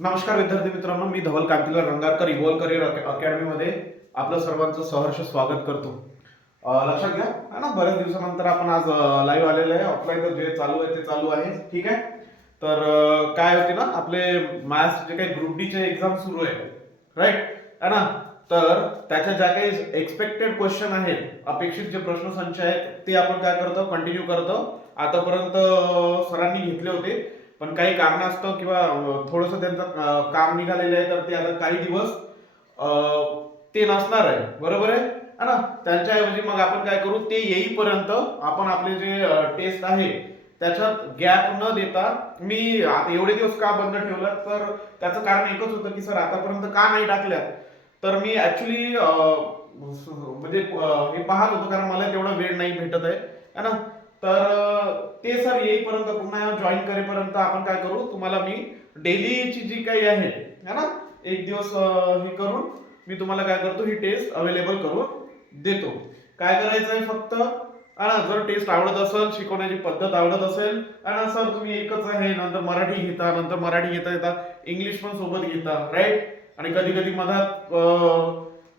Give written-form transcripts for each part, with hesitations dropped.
नमस्कार विद्यार्थी मित्रांनो, मी धवल कांतीलाल रंगारकर इव्हॉल्व करिअर अकॅडमीमध्ये आपलं सर्वांचं सहर्ष स्वागत करतो. लक्षात घ्या है ना, बऱ्याच दिवसानंतर आपण आज लाईव्ह आलेले आहे. ऑफलाईन जे चालू आहे ते चालू आहे. ठीक आहे. तर काय होते ना, आपले मॅथ्स जे काही ग्रुप डी चे एक्झाम सुरू आहे, राईट है ना. तर त्याच्या ज्या काही एक्सपेक्टेड क्वेश्चन आहेत, अपेक्षित जे प्रश्नसंच आहेत, ते आपण काय करतो, कंटिन्यू करतो. आतापर्यंत सरांनी घेतले होते, पण काही कारणास्तव किंवा थोडंसं त्यांचं काम निघालेलं आहे, तर ते आता काही दिवस ते नसणार आहे. बरोबर आहे ना. त्यांच्याऐवजी मग आपण काय करू, ते येईपर्यंत आपण आपले जे टेस्ट आहे त्याच्यात गॅप न देता, मी आता एवढे दिवस का बंद ठेवलं, तर त्याचं कारण एकच होतं की सर आतापर्यंत का नाही टाकल्या. तर मी ऍक्च्युली म्हणजे हे पाहत होतो, कारण मला तेवढा वेळ नाही भेटत आहे ना. तर ते सर येईपर्यंत, पुन्हा जॉईन करेपर्यंत आपण काय करू, तुम्हाला मी डेलीची जी काही आहे है ना, एक दिवस हे करून मी तुम्हाला काय करतो, ही टेस्ट अवेलेबल करून देतो. काय करायचं आहे फक्त, जर टेस्ट आवडत असेल, शिकवण्याची पद्धत आवडत असेल, आणि सर तुम्ही एकच आहे, नंतर मराठी घेता, नंतर मराठी घेता येता इंग्लिश पण सोबत घेता, राईट. आणि कधी कधी मधात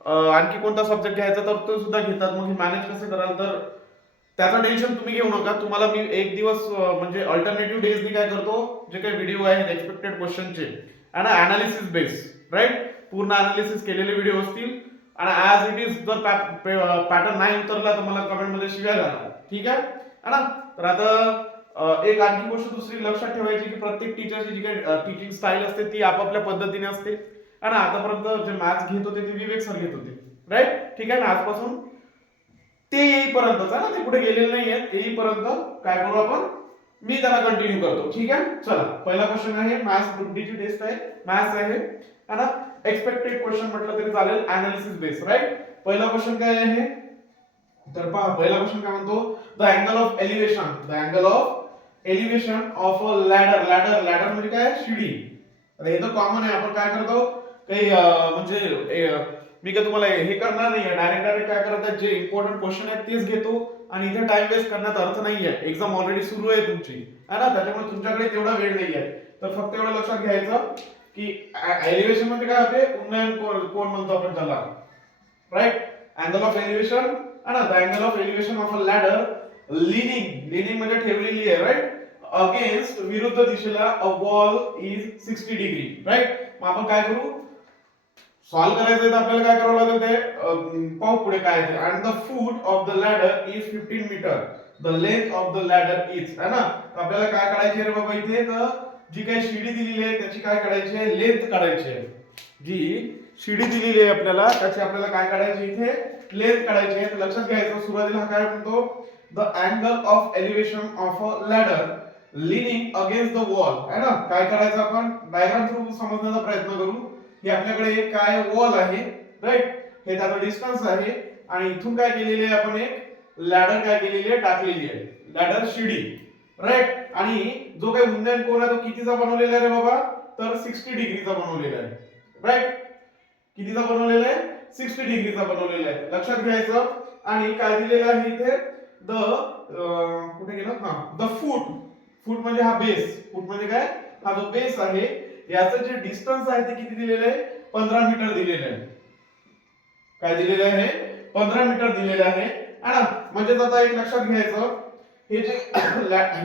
आणखी कोणता सब्जेक्ट घ्यायचा तर तो सुद्धा घेतात. मग मॅनेज कसं कराल, तर त्याचं टेन्शन तुम्ही घेऊ नका. तुम्हाला मी एक दिवस म्हणजे अल्टरनेटिव्ह डेजनी काय करतो, जे काही व्हिडिओ आहेत एक्सपेक्टेड क्वेश्चनचे आणि अनालिसिस बेस, राईट, पूर्ण अनालिसिस केलेले व्हिडिओ असतील. आणि ऍज इट इज जर पॅटर्न नाही उतरला तर मला कमेंट मध्ये शिव्या घाला. ठीक आहे ना. तर आता एक आणखी गोष्ट दुसरी लक्षात ठेवायची की प्रत्येक टीचरची जी काही टीचिंग स्टाईल असते ती आपापल्या पद्धतीने असते. आणि आतापर्यंत जे मॅथ्स घेत होते ते विवेक सर घेत होते, राईट. ठीक आहे ना. आजपासून ते येईपर्यंतच आहे ना, ते कुठे गेलेले नाही आहेत. येईपर्यंत काय करू आपण, मी त्याला कंटिन्यू करतो. ठीक आहे. चला, पहिला क्वेश्चन आहे, मॅथ्स ग्रुप डी ची टेस्ट आहे, मॅथ्स आहे ना. एक्सपेक्टेड क्वेश्चन म्हटलं तरी चालेल, अनालिसिस बेस, राईट. पहिला क्वेश्चन काय आहे, तर पहा पहिला क्वेश्चन काय म्हणतो, the angle of elevation, the angle of elevation of a ladder. Ladder ladder म्हणजे काय, शिडी. आता हे तर कॉमन आहे, आपण काय करतो, काही म्हणजे मी काय तुम्हाला हे करणार नाहीये, डायरेक्ट डायरेक्ट काय करत आहे, जे इम्पॉर्टंट क्वेश्चन आहेत तेच घेतो. आणि इथे टाइम वेस्ट करण्यात अर्थ नाहीये, एक्झाम ऑलरेडी सुरू आहे तुमची, है ना. त्याच्यामुळे तुमच्याकडे तेवढा वेळ नाहीये. तर फक्त एवढं लक्षात घ्यायचं की एलिव्हेशन म्हणजे काय होते, उन्नयन कोण म्हणतो आपण त्याला, राईट. अँगल ऑफ एलिव्हेशन है ना, the angle of elevation of a ladder leaning, leaning म्हणजे ठेवलेली आहे, राईट, अगेन्स्ट विरुद्ध दिशेला a wall is 60 degree, right. मग आपण काय करू, सॉल्व करायचं तर आपल्याला काय करावं लागेल, ते पाहू पुढे काय आहे. And the foot of the ladder is 15 metre, the length of the ladder is, है ना. आपल्याला काय काढायची रे बाबा इथे, तर जी काही शिडी दिलेली आहे त्याची काय काढायची आहे, लेंथ काढायची आहे. जी शिडी दिलेली आहे आपल्याला त्याची आपल्याला काय काढायची, इथे लेंथ काढायची आहे. तर लक्षात घ्यायचं, सुरुवातीला काय म्हणतो, the angle of elevation of a ladder leaning against the wall, है ना. काय करायचं, आपण डायग्राम थ्रू समजण्याचा प्रयत्न करू. हे आपल्याकडे एक काय वॉल आहे, राईट, हे त्याचा डिस्टन्स आहे. आणि इथून काय केलेले आहे आपण, एक लॅडर काय केलेली आहे, टाकलेली आहे, लॅडर शिडी, राईट. आणि जो काही उन्नयन कोन आहे तो कितीचा बनवलेला आहे रे बाबा, तर 60 डिग्रीचा बनवलेला आहे, राईट. कितीचा बनवलेला आहे, 60 डिग्रीचा बनवलेला आहे, लक्षात घ्यायचं. आणि काय दिलेलं आहे इथे, द कुठे गेलं, द फूट, फूट म्हणजे हा बेस, फूट म्हणजे काय, हा जो बेस आहे याचं जे डिस्टन्स आहे ते किती दिलेलं आहे, 15 मीटर दिलेलं आहे. काय दिलेलं आहे, 15 मीटर दिलेलं आहे, है ना. म्हणजे आता एक लक्षात घ्यायचं, हे जे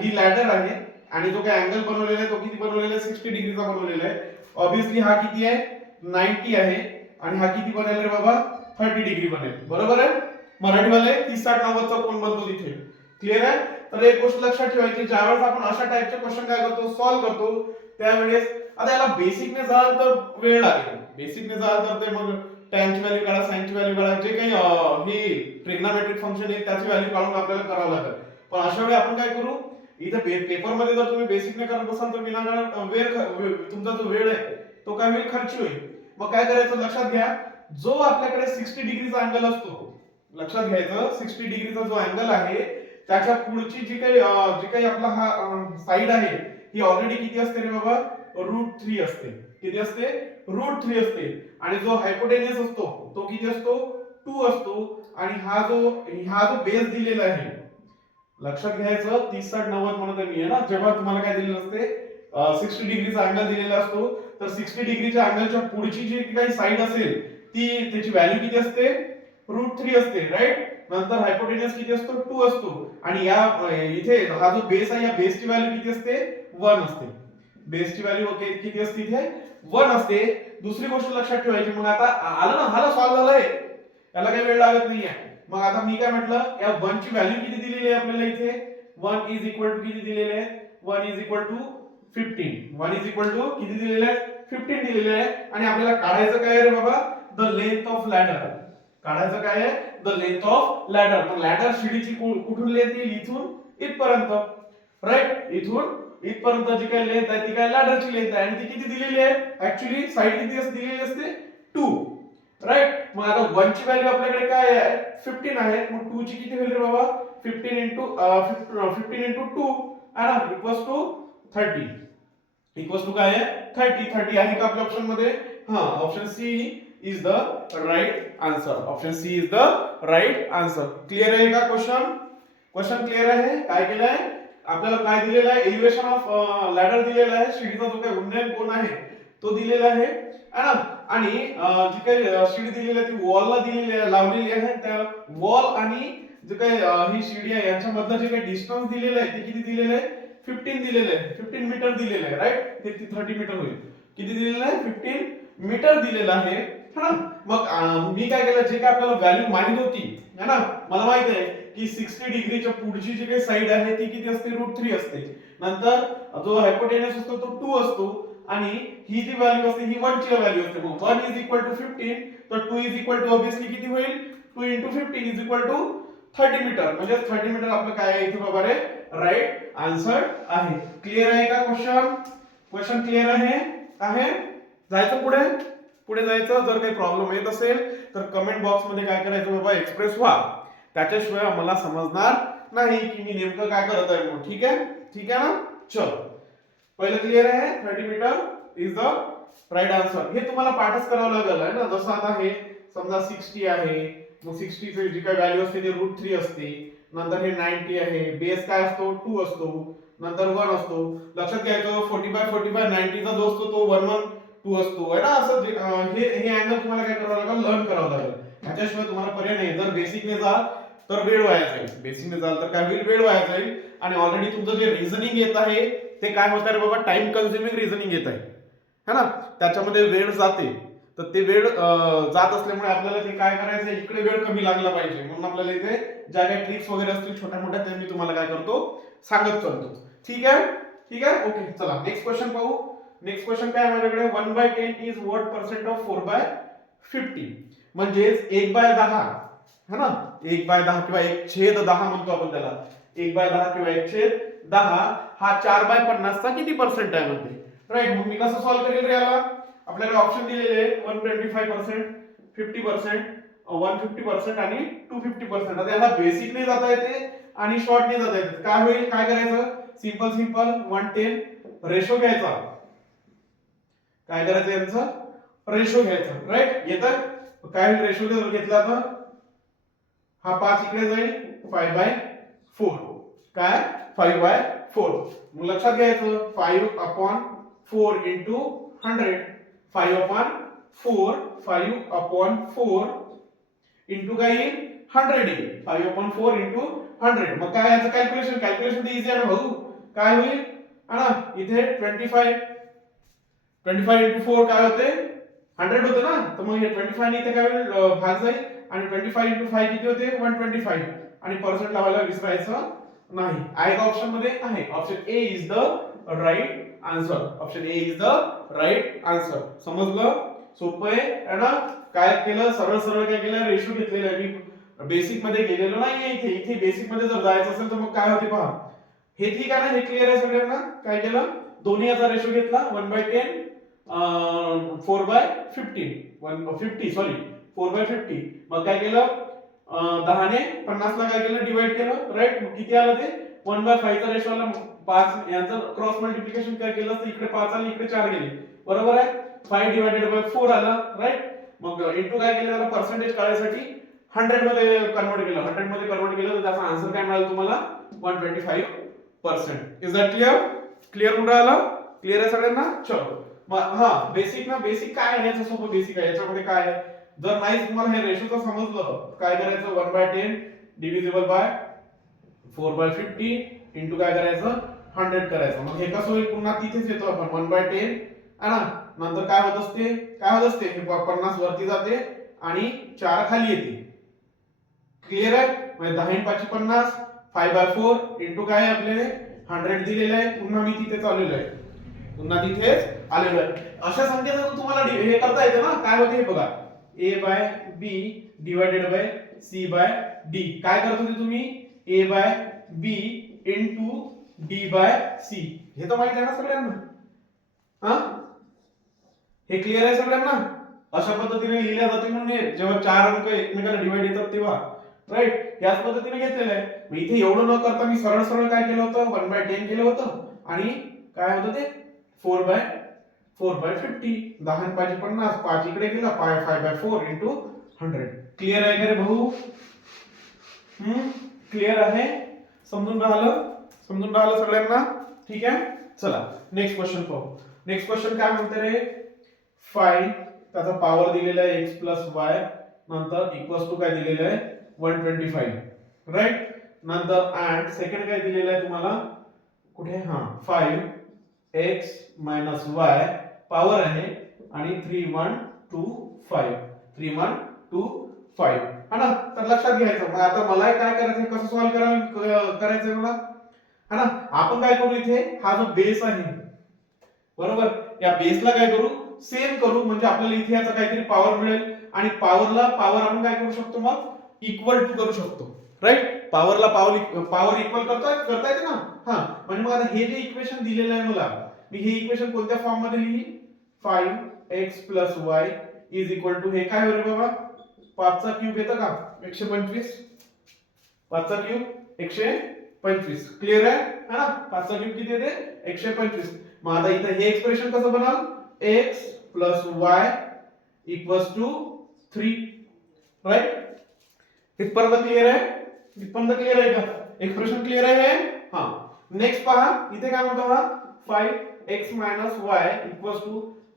ही लॅडर आहे आणि जो काही अँगल बनवलेला आहे तो किती बनवलेला आहे, 60 डिग्रीचा बनवलेला आहे. ऑब्वियसली हा किती आहे, 90 आहे. आणि हा किती बनेल रे बाबा, 30 डिग्री बनेल, बरोबर आहे. मराठीवाले 30 60 90 चा कोण बनतो तिथे, क्लिअर आहे. तर एक गोष्ट लक्षात ठेवायची, ज्यावेळेस आपण अशा टाइपचे क्वेश्चन काय करतो, सॉल्व्ह करतो, त्यावेळेस आता याला बेसिकने जाल तर वेळ लागेल. बेसिकने जाल तर ते मग टॅनची व्हॅल्यू काढा, साइनची व्हॅल्यू काढा, जे काही हे ट्रिग्नोमेट्रिक फंक्शन आहे त्याची व्हॅल्यू काढून आपल्याला करावं लागेल. पण अशा वेळी आपण काय करू, इथे पेपर मध्ये जर तुम्ही बेसिकने करत असाल तर विनाकारण तुमचा जो वेळ आहे तो काय होईल, खर्च होईल. मग काय करायचं, लक्षात घ्या, जो आपल्याकडे 60 डिग्रीचा अँगल असतो, लक्षात घ्यायचं, 60 डिग्रीचा जो अँगल आहे त्याच्या पुढची जी काही आपला हा साइड आहे ही ऑलरेडी किती असते रे बाबा, √3 असते. किती असते, √3 असते. आणि जो हायपोटेन्यूस असतो तो किती असतो, 2 असतो. आणि हा जो बेस दिलेला आहे, लक्षात घ्यायचं, 30 60 90 म्हणत आहे मी, आहे ना. जेव्हा तुम्हाला काय दिलेलं असते, 60 डिग्रीचा अँगल दिलेला असतो, तर 60 डिग्रीच्या अँगलच्या पुढची जी काही साइड असेल ती त्याची व्हॅल्यू किती असते, √3 असते, राईट. नंतर हायपोटेन्यूस किती असतो, 2 असतो, आणि या इथे हा जो बेस आहे या बेसची व्हॅल्यू किती असते, 1 असते. बेसची व्हॅल्यू किती असते इथे, 1 असते. दुसरी गोष्ट लक्षात ठेवायची, मग आता आलं ना, झालं सॉल्व्ह झालंय, याला काही वेळ लागत नाहीये. मग आता मी काय म्हटलं, या 1 ची व्हॅल्यू किती दिलेली आहे आपल्याला इथे, 1 इज इक्वल टू किती दिलेले आहे, 1 is equal to 15. 1 is equal to किती दिलेले आहे, 15 दिलेले आहे. आणि आपल्याला काढायचं काय रे बाबा, द लेंथ ऑफ लॅडर. काढायचं काय आहे, द लेंथ ऑफ लॅडर. मग लॅडर शिडीची कुठून लेंथ येईल, इथून इथपर्यंत, राईट. इथून इथपर्यंत जी काही लेंथ आहे ती काय लॅडरची लेंथ आहे, आणि ती किती दिलेली आहे, ऍक्च्युली साइड किती दिलेली असते, 2, राईट. मग आता 1 ची व्हॅल्यू आपल्याकडे काय आहे, 15 आहे. मग 2 ची किती होईल रे बाबा, 15 इंटू 2 आहे इक्वल्स टू 30. इक्वल्स टू काय आहे, 30 आहे का आपल्या ऑप्शन मध्ये, हा, option C is the right answer. Option C is the right answer. Clear आहे का क्वेश्चन, क्वेश्चन क्लियर आहे. काय केलंय आपल्याला, काय दिलेलं आहे, एलिव्हेशन ऑफ लॅडर दिलेला आहे, शिडीचा जो काही उन्नयन कोन आहे तो दिलेला आहे ना. आणि जी काही शिडी दिलेली आहे ती वॉलला दिलेली आहे, लावलेली आहे. त्या वॉल आणि जे काही ही शिडी आहे यांच्यामधलं जे काही डिस्टन्स दिलेलं आहे ते किती दिलेलं आहे, 15 दिलेलं आहे, 15 मीटर दिलेलं आहे, राईट. ते 30 मीटर होईल. किती दिलेलं आहे, 15 मीटर दिलेलं आहे, है ना. मग मी काय केलं, जे काय आपल्याला व्हॅल्यू माहित होती, है ना, मला माहित आहे की 60 डिग्रीच्या पुढची जी काही साइड आहे ती किती असते, √3 असते. नंतर जो हायपोटेन्यूस असतो तो 2 असतो, आणि ही जी व्हॅल्यू असते ही 1 ची व्हॅल्यू असते. मग 1 इज इक्वल टू 15, तर 2 इज इक्वल टू ऑब्वियसली किती होईल, 2 into 15 is equal to 30 metre. म्हणजे 30 मीटर आपलं काय आहे इथे बाबा रे, राईट आन्सर आहे. क्लियर आहे का क्वेश्चन, क्वेश्चन क्लियर आहे. जायचं पुढे, पुढे जायचं. जर काही प्रॉब्लेम येत असेल तर कमेंट बॉक्स मध्ये काय करायचं बाबा, एक्सप्रेस व्हा. त्याच्याशिवाय मला समजणार नाही की मी नेमकं काय करत आहे म्हणून. ठीक आहे, ठीक आहे ना. चल, पहिलं क्लियर आहे, 30 metre is the right answer. हे तुम्हाला पाठच करावं लागेल आहे ना. जसं आता हे समजा 60 आहे, मग 60 ची जी काही व्हॅल्यू असते ती √3 असते. नंतर हे 90 आहे, बेस काय असतो, 2 असतो, नंतर 1 असतो. लक्षात घ्यायचं 40/45 90 चा जो असतो तो 112 असतो, है ना. असं हे अँगल तुम्हाला काय करावं लागेल, लर्न करावं लागेल. ह्याच्याशिवाय तुम्हाला पर्याय नाही. जर बेसिकने जाल तर वेळ वाया जाईल, बेसिकने जाल तर काय होईल, वेळ वाया जाईल. आणि ऑलरेडी तुमचं जे रिझनिंग येत आहे ते काय होत आहे बाबा, टाइम कन्झ्युमिंग रिझनिंग येत आहे, है ना. त्याच्यामध्ये वेळ जाते, तर ते वेळ जात असल्यामुळे आपल्याला ते काय करायचं, इकडे वेळ कमी लागला पाहिजे. म्हणून आपल्याला इथे ज्या काही ट्रिक्स वगैरे असतील छोट्या मोठ्या त्या मी तुम्हाला काय करतो, सांगत चालतो. ठीक आहे, ठीक आहे, ओके. चला नेक्स्ट क्वेश्चन पाहू. नेक्स्ट क्वेश्चन काय आहे माझ्याकडे, 1/10 इज व्हॉट पर्सेंट ऑफ 4/50. म्हणजेच 1/10, है ना, 1/10 किंवा 1/10 म्हणतो आपण त्याला. 1/10 किंवा 1/10 हा 4/50 चा किती पर्सेंट आहे म्हणते, राईट. मग मी कसं सॉल्व्ह करेल रे याला, आपल्याकडे ऑप्शन दिलेले आहे 125%, 50%, 150% आणि 250%. आता याला बेसिक नाही जाता येते आणि शॉर्ट नाही जाता येते. काय होईल, काय करायचं, सिंपल 110 रेशो घ्यायचा. काय करायचं, यांचं रेशो घ्यायचा, राईट. येतं काय रेशो घेतला तर हा 5 इकडे जाईल, 5/4. काय, 5/4. मग लक्षात घ्यायचं 5/4 इंटू 100, 5/4, 5/4 इंटू काय येईल, 100 येईल. 5/4 इंटू 100. मग काय याचं कॅल्क्युलेशन, कॅल्क्युलेशन तर इझी आहे ना भाऊ. काय होईल, है ना, इथे 25 इंटू 4 काय होते, 100 होते ना. तर मग हे 25 ने इथे काय होईल, भाग जाईल. आणि 25 इंटू 5 किती होते, 125. आणि पर्सेंट लावायला विसरायचं नाही. आहे का ऑप्शन मध्ये, आहे. Option A is the right answer. Option A is the right answer. समजलं, सोपं आहे ना. काय केलं, सरळ सरळ काय केलं, रेशो घेतलेला आहे. मी बेसिक मध्ये गेलेलो नाहीये इथे. इथे बेसिक मध्ये जर जायचं असेल तर मग काय होते पहा. हे ठीक आहे ना, हे क्लिअर आहे सगळ्यांना. काय केलं, दोन्ही याचा रेशो घेतला, 1/10 4/50, 150 सॉरी 4/50. मग काय केलं, 10 ने 50 ला काय केलं, डिवाइड केलं, राईट. मग किती आलं ते, 1/5 चा रेशो आला. 5 यांचं क्रॉस मल्टिप्लिकेशन काय केलं तर इकडे 5 आले, इकडे 4 गेले, बरोबर आहे. 5/4 आलं, राईट. मग इंटू काय केलं, त्याला पर्सेंटेज काढायसाठी 100 मध्ये कन्वर्ट केलं. 100 मध्ये कन्वर्ट केलं तर त्याचा आन्सर काय मिळाला तुम्हाला, 125%. इज दॅट क्लिअर, क्लिअर कुठं आला, क्लिअर आहे सगळ्यांना? चलो हा बेसिक ना, बेसिक काय आहे याचं? सोपं बेसिक आहे. याच्यामध्ये काय आहे, जर नाही तुम्हाला हे रेशोचं समजलं काय करायचं, 1/10 डिव्हिजिबल बाय 4/50 इंटू काय करायचं, 100 करायचं. मग हे कसं होईल, पुन्हा तिथेच येतो आपण 1/10 आहे ना, नंतर काय होत असते, हे 50 वरती जाते आणि 4 खाली येते. क्लिअर आहे? म्हणजे 10 × 5 50, 5/4 इंटू काय आहे आपल्याला 100 दिलेलं आहे. पुन्हा मी तिथेच आलेलो आहे, अशा संख्येचं तुम्हाला हे करता येते ना, काय होते हे बघा, a/b डिवायडेड बाय c/d. काय करत होते तुम्ही, a/b इंटू d/c. हे तर माहिती आहे ना सगळ्यांना? हा, हे क्लिअर आहे सगळ्यांना? अशा पद्धतीने लिहिल्या जाते म्हणून हे, जेव्हा 4 अंक एकमेकाला डिवाइड येतात तेव्हा, राईट, याच पद्धतीने घेतलेलं आहे. मग इथे एवढं न करता मी सरळ सरळ काय केलं होतं, 1/10 केलं होतं आणि काय होतं ते 4/50. 10 × 5 50, 5 इकडे गेला, 5/4 इंटू 100. क्लिअर आहे का रे भाऊ? क्लिअर आहे? समजून राहिलं सगळ्यांना? ठीक आहे, चला नेक्स्ट क्वेश्चन पाहू. नेक्स्ट क्वेश्चन काय म्हणते रे, फाइंड, त्याचा पॉवर दिलेला आहे x + y, नंतर इक्वल्स टू काय दिलेलं आहे 125, राईट. नंतर अँड सेकंड काय दिलेलं आहे तुम्हाला, कुठे, हा 5x - y पॉवर आहे आणि 3125 है ना. तर लक्षात घ्यायचं. मग आता मला काय करायचं, कसं सॉल्व्ह करायचं मला, है ना. आपण काय करू, इथे हा जो बेस आहे बरोबर, या बेसला काय करू, सेम करू, म्हणजे आपल्याला इथे याचा काहीतरी पॉवर मिळेल आणि पॉवर आपण काय करू शकतो, मग इक्वल टू करू शकतो, राईट. पॉवरला पॉवर इक्वल करता येते ना. हा, म्हणजे मग आता हे जे इक्वेशन दिलेलं आहे मला, मी हे इक्वेशन कोणत्या फॉर्म मध्ये लिहिली, 5x + y is equal to, हे काय होईल बाबा, 5चा क्यूब येतं का 125, 5चा क्यूब 125. क्लिअर आहे ना, 5चा क्यूब किती येते 125. मग आता इथे हे एक्सप्रेशन कसं बनाल, x + y = 3, राईट. इथपर्यंत क्लिअर आहे का, एक्सप्रेशन क्लिअर आहे? हा, नेक्स्ट पहा, इथे काय म्हणतो हा, 5x - y =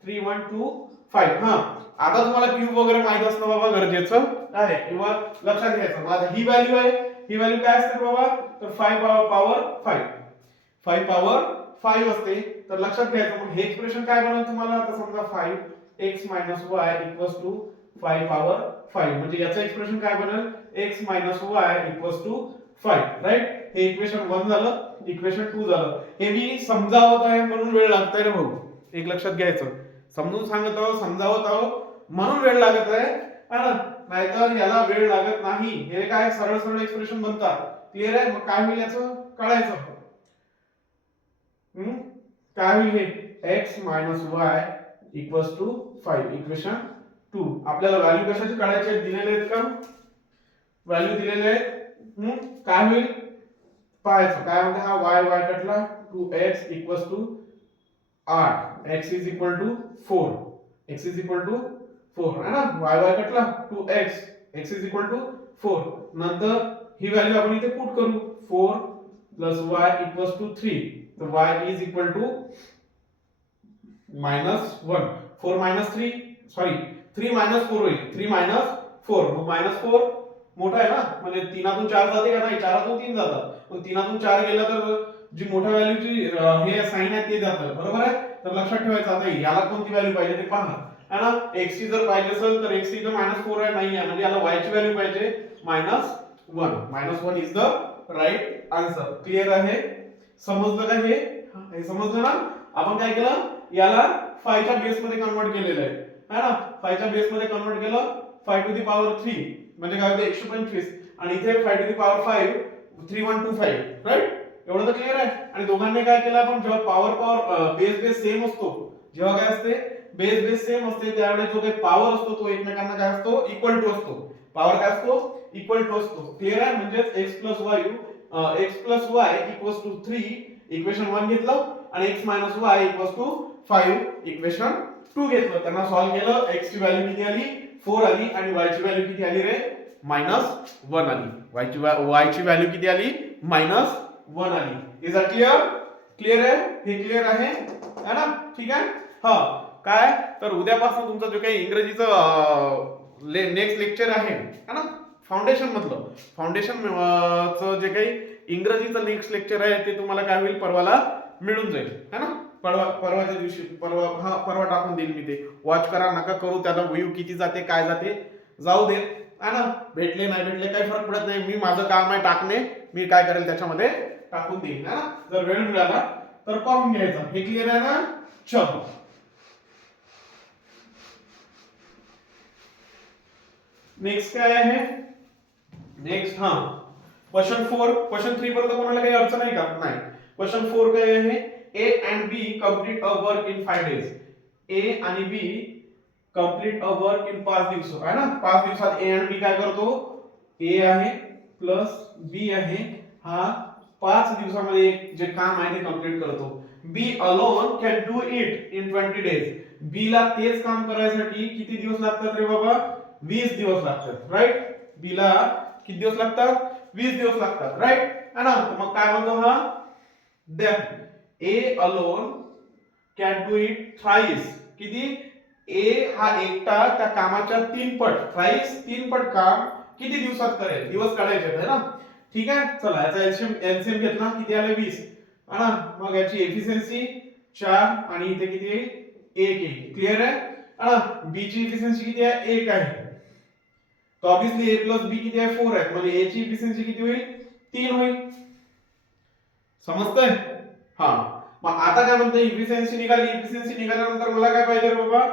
3125. हा, आता तुम्हाला क्यूब वगैरे माहित असणं बाबा गरजेचं आहे किंवा लक्षात घ्यायचं. मग आता ही व्हॅल्यू आहे, ही व्हॅल्यू काय असते बाबा, तर 5 पॉवर 5 असते. तर लक्षात घ्यायचं. मग हे एक्सप्रेशन काय बनवलं तुम्हाला, आता समजा 5x - y = 5 पॉवर 5, म्हणजे याचं एक्सप्रेशन काय बनेल, x - y = 5, राईट. हे इक्वेशन 1 झालं, इक्वेशन 2 झालं. हे मी समजावत आहे म्हणून वेळ लागतोय रे भाऊ, एक लक्षात घ्यायचं. समजून सांगत आहो, समजावत आहो म्हणून वेळ लागत आहे, नाहीतर याला वेळ लागत नाही. हे काय सरळ सरळ एक्सप्रेशन बनतात. क्लिअर आहे? मग काय होईल याचं कळायचं. काय होईल हे, x - y = 5, इक्वेशन 2. आपल्याला व्हॅल्यू कशाची काढायची दिलेले आहेत का, व्हॅल्यू दिलेले आहेत. काय होईल पाहायचं, काय म्हणते हा y कटला, 2x = 8, x = 4, है ना. y कटला 2x, x = 4. नंतर ही व्हॅल्यू आपण इथे पुट करू, 4 + y = 3, तर y = -1. 4 - 3 सॉरी 3 - 4 होईल, 3 - 4. मग -4 मोठा आहे ना, म्हणजे 3तून 4 जाते का नाही, 4तून 3 जातात. मग 3तून 4 गेला तर जी मोठ्या व्हॅल्यूची हे साइन आहे ते जातं, बरोबर आहे. तर लक्षात ठेवायचं. आता याला कोणती व्हॅल्यू पाहिजे ते पहा, है ना. x ची जर पाहिजे असेल तर x इथं -4 आहे, नाही आहे, म्हणजे याला y ची व्हॅल्यू पाहिजे -1. -1 is the right answer. Clear आहे? समजलं का हे समजलं ना. आपण काय केलं, याला 5 च्या बेस मध्ये कन्वर्ट केलेलं आहे, है ना. 5 च्या बेस मध्ये कन्वर्ट केलं, 5⁵ म्हणजे काय होते 125, आणि इथे 5⁵ 3125, राईट. एवढं तर क्लिअर आहे. आणि दोघांनी काय केलं आपण, जेव्हा पॉवर बेस सेम असतो, जेव्हा काय असते बेस सेम असते, त्यावेळेस जो काही पॉवर असतो तो एकमेकांना काय असतो, इक्वल टू असतो. पॉवर काय असतो, इक्वल टू असतो. क्लिअर आहे? म्हणजे x + y = 3, इक्वेशन 1 घेतलं, आणि x - y = 5, इक्वेशन 2 घेतलं. त्यांना सॉल्व्ह केलं, x ची व्हॅल्यू किती आली, 4 आली, आणि y ची व्हॅल्यू किती आली रे, -1 आली. y ची व्हॅल्यू किती आली, -1 आली. Is that clear? क्लिअर आहे, हे क्लिअर आहे है ना? ठीक आहे. हा काय तर उद्यापासून तुमचं जे काही इंग्रजीचं नेक्स्ट लेक्चर आहे ना, फाउंडेशन मधलं फाउंडेशन जे काही इंग्रजीचं नेक्स्ट लेक्चर आहे ते तुम्हाला काय होईल, परवाला मिळून जाईल है ना. परवाच्या दिवशी परवा टाकून देईल मी ते. वॉच करा, नका करू, त्याला व्ह्यू किती जाते काय जाते जाऊ दे है ना. भेटले नाही भेटले काही फरक पडत नाही. मी माझं काम आहे टाकणे, मी काय करेल त्याच्यामध्ये टाकून देईन है ना. जर वेळ मिळाला तर पाहून घ्यायचा. हे क्लिअर आहे ना? चलो नेक्स्ट काय आहे? Next question 4. क्वेश्चन 3 पर्यंत कोणाला काही अडचण आहे का? नाही. क्वेश्चन 4 काय आहे? A and B complete a work in 5 days. A आणि B complete a work in 5 दिवस आहे ना. 5 दिवसात ए आणि बी काय करतो? ए आहे प्लस बी आहे, हा 5 दिवसामध्ये एक जे काम आहे ते कंप्लीट करतो. B alone can do it in 20 days. B ला तेच काम करायसाठी किती दिवस लागतात रे बाबा? 20 दिवस लागतात. राईट. बी ला किती दिवस लागतात? 20 दिवस लागतात. राईट है ना. मग काय म्हणतो हा? Then A alone can do it thrice. किती? ए हा एकटा त्या कामाच्या 3 पट, थ्राइस 3 पट काम किती दिवसात करेल? दिवस काढायचे आहे ना. ठीक आहे. चला याचा एलसीएम घेतला, किती आले? 20 है ना. मग याची एफिशियन्सी 4 आणि इथे किती येईल? 1 येईल. क्लिअर आहे है ना. बी ची एफिशियन्सी किती आहे? 1 आहे. तो ऑब्वियसली ए प्लस बी किती आहे? 4 आहे. म्हणजे ए ची एफिशियन्सी किती होईल? 3 होईल. समजतंय? हा. मग आता काय म्हणते? इफिशियन्सी निघाली. इफिशियन्सी निघाल्यानंतर मला काय पाहिजे रे बाबा?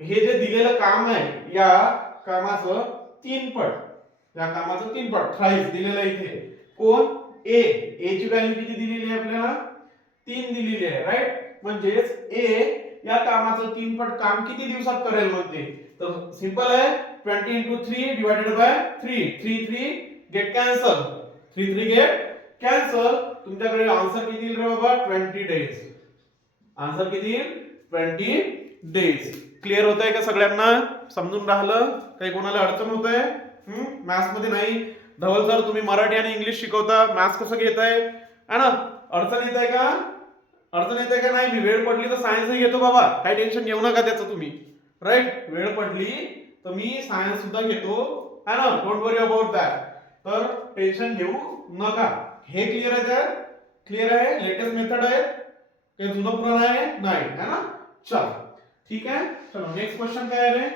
हे जे दिलेलं काम आहे या कामाचं 3 पट, या कामाचं 3 पट थ्राइस दिलेलं इथे. कोण? ए. ए ची व्हॅल्यू किती दिलेली आहे आपल्याला? 3 दिलेली आहे. राईट. म्हणजेच ए या कामाचं 3 पट काम किती दिवसात करेल म्हणते? तर सिंपल आहे. 20 into 3 divided by 3. 3 get cancel. 3 get cancel. तुमच्याकडे आन्सर किती येईल रे बाबा? 20 days. आन्सर किती येईल? 20 days. क्लिअर होतंय का सगळ्यांना? समजून राहिलं? काही कोणाला अडचण होत आहे? मॅथ्स मध्ये नाही. धवल सर तुम्ही मराठी आणि इंग्लिश शिकवता, मॅथ्स कसं घेताय है ना? अडचण येत आहे का? अडचण येत आहे का? नाही. मी वेळ पडली तर सायन्सही घेतो बाबा, काही टेन्शन घेऊ नका त्याचं तुम्ही. राईट. वेळ पडली तर मी सायन्स सुद्धा घेतो है ना. Don't worry about that. तर टेन्शन घेऊ नका. हे क्लिअर आहे? तर क्लिअर आहे. लेटेस्ट मेथड आहे, काही जुनं पुराण आहे नाही है ना. चल ठीक आहे. चलो नेक्स्ट क्वेश्चन काय आहे?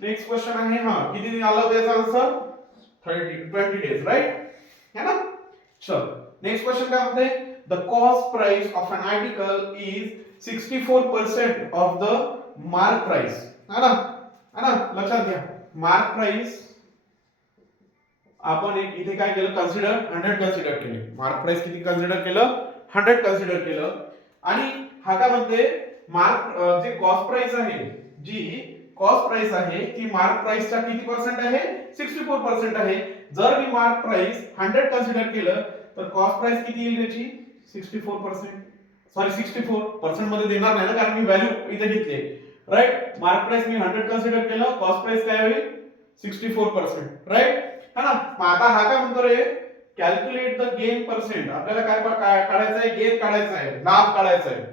नेक्स्ट क्वेश्चन आहे किती आलं त्याचा आन्सर? 20 days. राईट है ना. चल नेक्स्ट क्वेश्चन काय म्हणते? The cost price of an article is 64% of the mark price है ना. है ना. लक्षात घ्या. मार्क प्राइस आपण एक इथे काय केलं? कन्सिडर 100 कन्सिडर केले. मार्क प्राइस किती कन्सिडर केलं? 100 कन्सिडर केलं. आणि हा काय म्हणते? मार्क जे कॉस्ट प्राइस आहे, जी कॉस्ट प्राइस आहे ती मार्क प्राइसच्या किती पर्सेंट आहे? 64% आहे. जर मी मार्क प्राइस 100 कन्सिडर केलं तर कॉस्ट प्राइस किती येईल त्याची? 64%. सॉरी 64% मध्ये देणार नाही ना, कारण मी व्हॅल्यू इथे घेतली. राईट. मार्क प्राइस मी 100 कन्सिडर केलं, कॉस्ट प्राइस काय होईल? 64%. राईट है ना. मग आता हा काय म्हणतो रे? Calculate the gain percent. आपल्याला काय काढायचं आहे? गेन काढायचं आहे, लाभ काढायचा आहे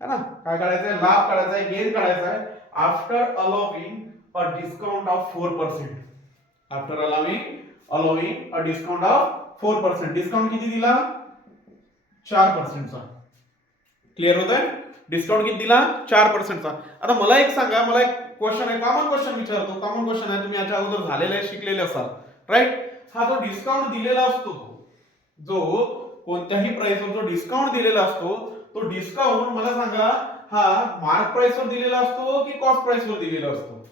है ना. काय काढायचं आहे? लाभ काढायचा आहे, गेन काढायचा आहे. After allowing a discount of 4%. After allowing a discount of 4%. Discount किती दिला? 4% चा. क्लिअर होतंय? डिस्काउंट किती दिला? 4% चा. आता मला एक सांगा, मला एक क्वेश्चन आहे, कॉमन क्वेश्चन विचारतो. कॉमन क्वेश्चन आहे, तुम्ही याच्या अगोदर झालेले आहे, शिकलेले असाल. राईट. हा जो डिस्काउंट दिलेला असतो, जो कोणत्याही प्राइसवर जो डिस्काउंट दिलेला असतो, तो डिस्काउंट मला सांगा हा मार्क प्राइस वर दिलेला असतो की कॉस्ट प्राइस वर दिलेला असतो?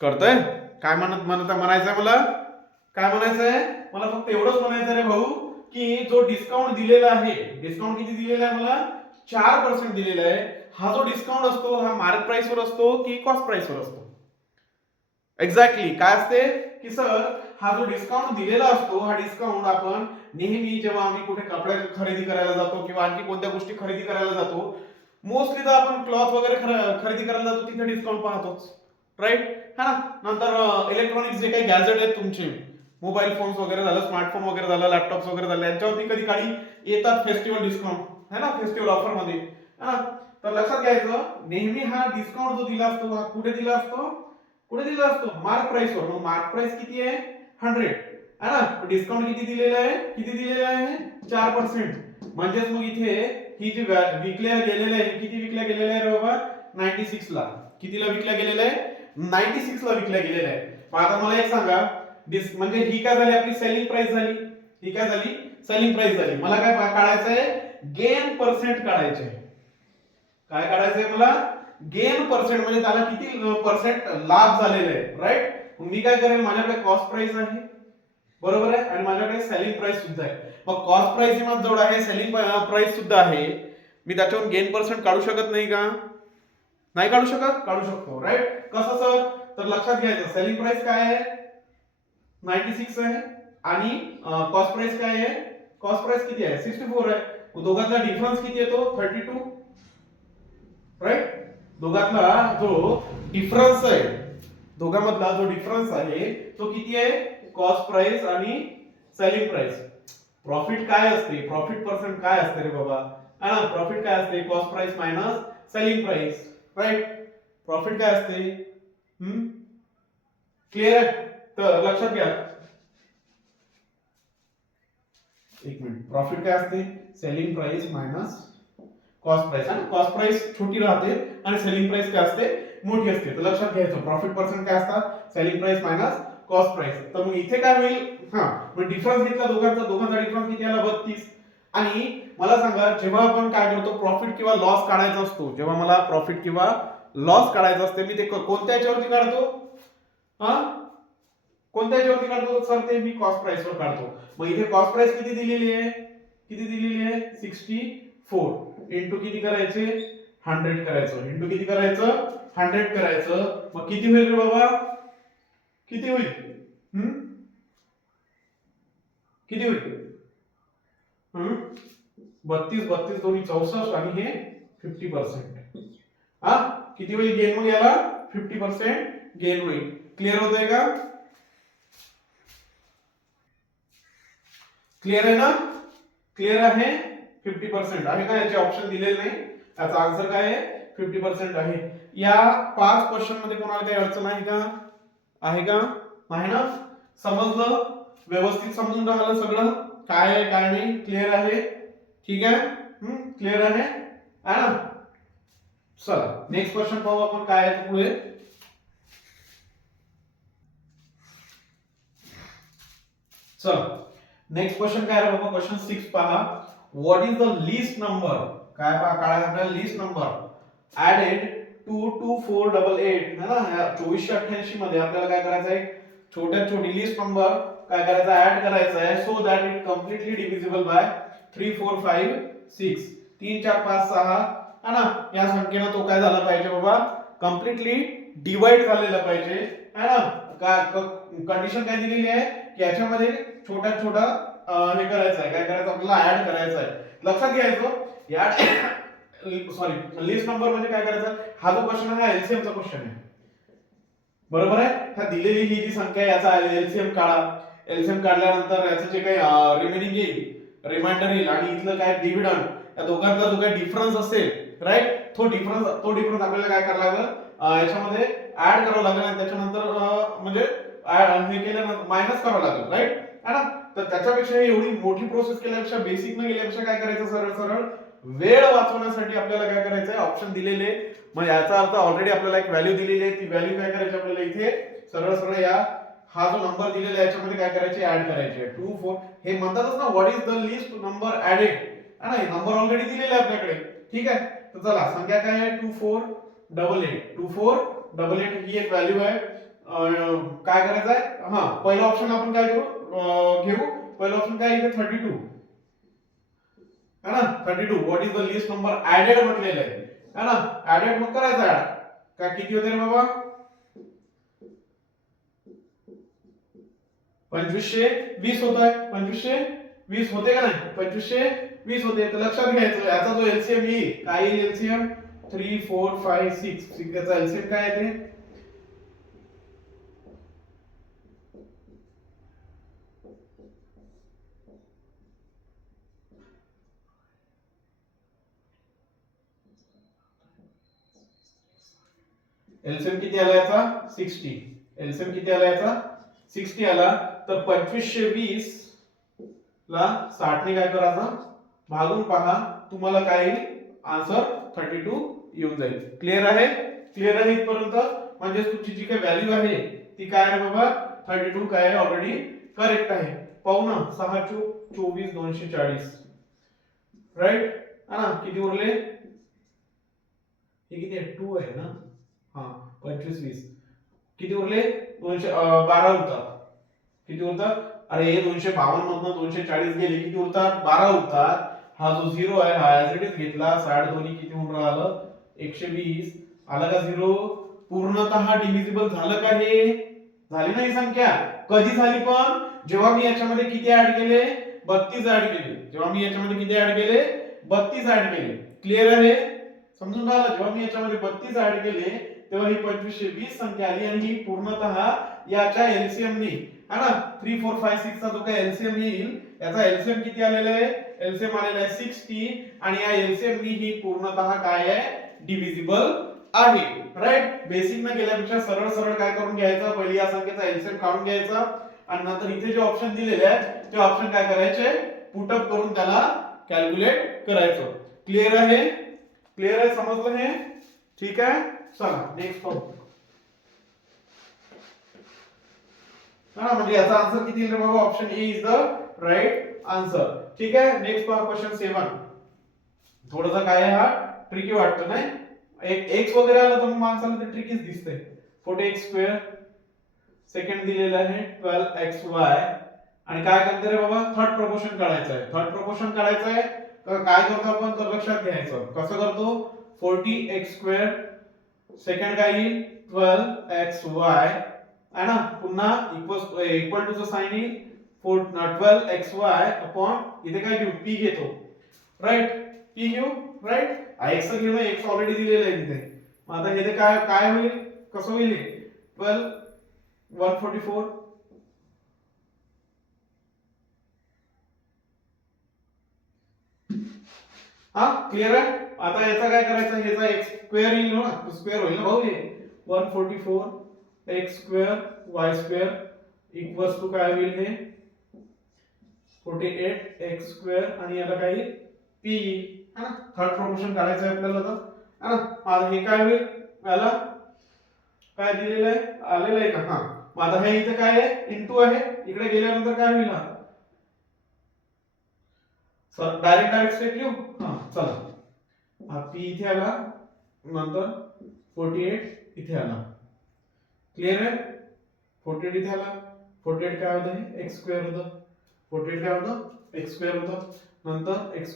कळतंय काय म्हणायचंय मला? काय म्हणायचंय? मला फक्त एवढंच म्हणायचं रे भाऊ की जो डिस्काउंट दिलेला आहे, डिस्काउंट किती दिलेला आहे मला? 4% दिलेला आहे. हा जो डिस्काउंट असतो हा मार्क प्राइस वर असतो की कॉस्ट प्राइस वर असतो? एक्झॅक्टली काय असते की सर हा जो डिस्काउंट दिलेला असतो, हा डिस्काउंट आपण नेहमी जेव्हा आम्ही कुठे कपडे खरेदी करायला जातो किंवा आणखी कोणत्या गोष्टी खरेदी करायला जातो, मोस्टली तर आपण क्लॉथ वगैरे खरेदी करायला जातो तिथे डिस्काउंट पाहतोच. राईट है ना. नंतर इलेक्ट्रॉनिक्स जे काही गॅजेट आहेत तुमचे, मोबाईल फोन्स वगैरे झालं, स्मार्टफोन वगैरे झालं, लॅपटॉप्स वगैरे झाले, यांच्यावरती कधी काळी येतात फेस्टिवल डिस्काउंट है ना, फेस्टिवल ऑफर मध्ये है ना. तर लक्षात घ्यायचं नेहमी हा डिस्काउंट जो दिला असतो हा कुठे दिला असतो, कुठे दिला असतो, मार्क प्राइस वर. मग मार्क प्राइस किती आहे 100 है ना, डिस्काउंट किती दिलेला आहे, किती दिलेला आहे 4%. म्हणजेच मग इथे ही जी विकल्या गेलेलं आहे किती विकल्या गेलेलं आहे रे बाबा 96 ला. कितीला विकल्या गेलेलं आहे 96 ला विकल्या गेलेलं आहे. मग आता मला एक सांगा म्हणजे ही काय झाली आपली सेलिंग प्राइस झाली, ही काय झाली सेलिंग प्राइस झाली. मला काय काढायचं आहे गेन पर्सेंट काढायचे आहे. काय काढायचंय मला गेन पर्सेंट, म्हणजे त्याला किती पर्सेंट लाभ झालेला आहे राईट. मी काय करेल माझ्याकडे कॉस्ट प्राइस आहे बरोबर आहे आणि माझ्याकडे सेलिंग प्राइस सुद्धा आहे. मग कॉस्ट प्राइस माझं जवळ आहे, सेलिंग प्राइस सुद्धा आहे, मी त्याच्यावरून गेन पर्सेंट काढू शकत नाही का, नाही काढू शकत, काढू शकतो राईट. कसं सर, तर लक्षात घ्यायचं सेलिंग प्राइस काय आहे 96 आहे आणि कॉस्ट प्राइस काय आहे, कॉस्ट प्राइस किती आहे 64 आहे. दोघांचा डिफरन्स किती येतो 32 राईट. दोघांतला जो डिफरन्स आहे, दोघांमधला जो डिफरन्स आहे तो किती आहे कॉस्ट प्राइस आणि सेलिंग प्राइस. प्रॉफिट काय असते, प्रॉफिट पर्सेंट काय असते रे बाबा है ना, प्रॉफिट काय असते cost price minus selling price right. Profit काय असते क्लिअर आहे. तर लक्षात घ्या एक मिनिट, प्रॉफिट काय असते selling price minus cost price. आणि कॉस्ट प्राइस छोटी राहते आणि सेलिंग प्राइस काय असते मोठी असते. तर लक्षात घ्यायचं प्रॉफिट पर्सेंट काय असतात selling price minus cost price. तर मग इथे काय होईल मग डिफरन्स घेतला दोघांचा डिफरन्स किती आला 32. आणि मला सांगा जेव्हा आपण काय करतो प्रॉफिट किंवा लॉस काढायचा असतो, जेव्हा मला प्रॉफिट किंवा लॉस काढायचा असते मी ते कोणत्या याच्यावरती काढतो, कोणत्या याच्यावरती काढतो सर, ते मी कॉस्ट प्राइस वर काढतो. मग इथे कॉस्ट प्राइस किती दिलेली आहे, किती दिलेली आहे 64 इंटू किती करायचे 100 करायचं, इंटू किती करायचं 100 करायचं. मग किती होईल रे बाबा, किती होईल किती होईल 32 दोन्ही 64 आणि हे 50%. किती होईल गेन, मग याला 50% गेन होईल. क्लिअर होतंय का, क्लिअर आहे ना, क्लिअर आहे 50% आहे का, याचे ऑप्शन दिलेले नाही, याचा आन्सर काय आहे 50% आहे. या 5 क्वेश्चन मध्ये कोणाला काही अडचण आहे का, आहे का, नाही ना, समजलं व्यवस्थित समजून राहिलं सगळं काय आहे काय नाही, क्लिअर आहे ठीक आहे क्लिअर आहे ना. चला नेक्स्ट क्वेश्चन पाहू आपण काय आहे पुढे. चला नेक्स्ट क्वेश्चन काय आहे बाबा, क्वेश्चन 6 पहा. What is the list number, काय पहा काढायला आपल्याला लिस्ट नंबर ऍडेड टू 2488 है ना. 2488 मध्ये आपल्याला काय करायचं आहे छोट्यात छोटी लिस्ट नंबर काय करायचा ऍड करायचा आहे so that it completely divisible by 3 4 5 6 3 4 5 6 है ना. या संख्येने तो काय झाला पाहिजे बाबा कम्प्लिटली डिवाइड झालेला पाहिजे है ना. कंडिशन काय दिलेली आहे की याच्यामध्ये छोटा छोटा हे करायचं आहे, काय करायचं आपल्याला ऍड करायचं आहे. लक्षात घ्यायचं ऍड सॉरी लिस्ट नंबर म्हणजे काय करायचं, हा जो क्वेश्चन आहे एलसीएम चा क्वेश्चन आहे बरोबर आहे. ह्या दिलेली ही जी संख्या आहे याचा एलसीएम काढा, एलसीएम काढल्यानंतर याचं जे काही रिमेनिंग येईल रिमाइंडर येईल आणि इथलं काय डिव्हिडंड या दोघांचा जो काही डिफरन्स असेल राईट तो डिफरन्स आपल्याला काय करावं लागेल याच्यामध्ये ऍड करावं लागेल आणि त्याच्यानंतर म्हणजे हे केल्यानंतर मायनस करावं लागेल राईट है ना. तर त्याच्यापेक्षा एवढी मोठी प्रोसेस केल्यापेक्षा बेसिक न गेल्यापेक्षा काय करायचं सरळ सरळ वेळ वाचवण्यासाठी आपल्याला काय करायचं आहे ऑप्शन दिलेले. मग याचा अर्थ ऑलरेडी आपल्याला एक व्हॅल्यू दिलेली आहे, ती व्हॅल्यू काय करायची आपल्याला इथे सरळ सरळ या हा जो नंबर दिलेला आहे याच्यामध्ये काय करायचे ऍड करायचे 2 4 हे म्हणतातच ना what is the list number added है ना. नंबर ऑलरेडी दिलेला आहे आपल्याकडे ठीक आहे. तर चला संख्या काय आहे 2488 ही एक व्हॅल्यू आहे. काय करायचं आहे पहिला ऑप्शन आपण काय घेऊ पहिला ऑप्शन काय इथे 32 है ना. 32 what is the list number added म्हटलेलं आहे ना. ऍडेड मग करायचं ऍड काय किती होते रे बाबा 2520 होत आहे. 2520 होते का नाही 2520 होते. तर लक्षात घ्यायचं याचा जो एलसीएम येईल काय येईल एलसीएम 3 4 5 6 याचा एलसीएम काय येते एलसीएम किती आला याचा 60, एलसीएम किती आला याचा 60 आला, तर 2520 ला 60 ने काय करायचं भागून पहा, तुम्हाला काय येईल आन्सर 32 येऊन जाईल. क्लिअर आहे? क्लिअर आहे इथपर्यंत? म्हणजे तुमची जी काही व्हॅल्यू आहे ती काय आहे बाबा 32 काय आहे ऑलरेडी करेक्ट आहे. पाहू ना 6 चोक 24 240 राईट. हा किती उरले, हे किती आहे 2 आहे ना, हा 25 20 किती उरले 212 उरतात. किती उरतात, अरे हे 252 मधनं 240 गेले किती उरतात 12 उरतात. हा जो 0 आहे हा ऍज इट इज घेतला, 60 दोन्ही किती होऊन राहिलं 120 आला का 0. पूर्णतः डिव्हिजिबल झालं का, हे झाली नाही संख्या. कधी झाली पण, जेव्हा मी याच्यामध्ये किती ऍड केले 32 ऍड केले, जेव्हा मी याच्यामध्ये किती ऍड केले 32 ऍड केले. क्लिअर आहे? समजून राहिलं? जेव्हा मी याच्यामध्ये 32 ऍड केले तेव्हा ही 2520 संख्या आली, आणि ही पूर्णतः याच्या एलसीएम नी है ना 3 4 5 6 चा जो काही एलसीएम येईल याचा एलसीएम किती आलेला आहे, एलसीएम आलेला आहे 60, आणि या एलसीएम नी ही पूर्णतः काय आहे डिव्हिजिबल आहे. राईट. बेसिक न गेल्यापेक्षा सरळ सरळ काय करून घ्यायचं, पहिली या संख्येचा एलसीएम काढून घ्यायचा, आणि नंतर इथे जे ऑप्शन दिलेले आहेत ते ऑप्शन काय करायचे पुट अप करून त्याला कॅल्क्युलेट करायचं. क्लिअर आहे? क्लिअर आहे? समजलं हे? ठीक आहे. चला नेक्स्ट पाहू. हा म्हणजे याचा आन्सर किती येईल रे बाबा, option A is the right answer. ठीक आहे. नेक्स्ट पहा क्वेश्चन 7. थोडासा काय हा ट्रिकी वाटतो नाही, एक एक्स वगैरे आला तर मग माणसाला ते ट्रिकीच दिसते. 40x², सेकंड दिलेला आहे 12xy, आणि काय करते रे बाबा थर्ड प्रोपोर्शन काढायचं आहे. थर्ड प्रोपोर्शन काढायचं आहे तर काय करतो आपण, तर लक्षात घ्यायचं कसं करतो. 40x², सेकंड काय येईल 12xy है ना, पुन्हा इक्वल टू चं साइन येईल 12xy अपॉन इथे काय घेऊ p घेतो. राईट. p घेऊ. राईट. x घेऊ ना, x ऑलरेडी दिलेला आहे तिथे. मग आता हे काय काय होईल, कसं होईल 12 144 हा क्लिअर आहे. आता याचा काय करायचं, ह्याचा x² येईल ना, स्क्वेअर होईल ना भाऊ, हे 144x²y² इक्वल्स टू काय होईल हे 48x², आणि याला काय येईल p येईल है ना. थर्ड प्रोपोर्शन काढायचं आहे आपल्याला तर है ना. आता हे काय होईल, याला काय दिलेलं आहे आलेलं आहे का, हा मग आता हे इथे काय आहे इनटू आहे, इकडे गेल्यानंतर काय होईल हा सर डायरेक्ट स्टेप घेऊ. हा चला, हा p इथे आला, नंतर 48 इथे आला. क्लिअर आहे. 48 इथे आला, 48 काय होतं x² होतं, 48 काय होतं x² होतं, नंतर x²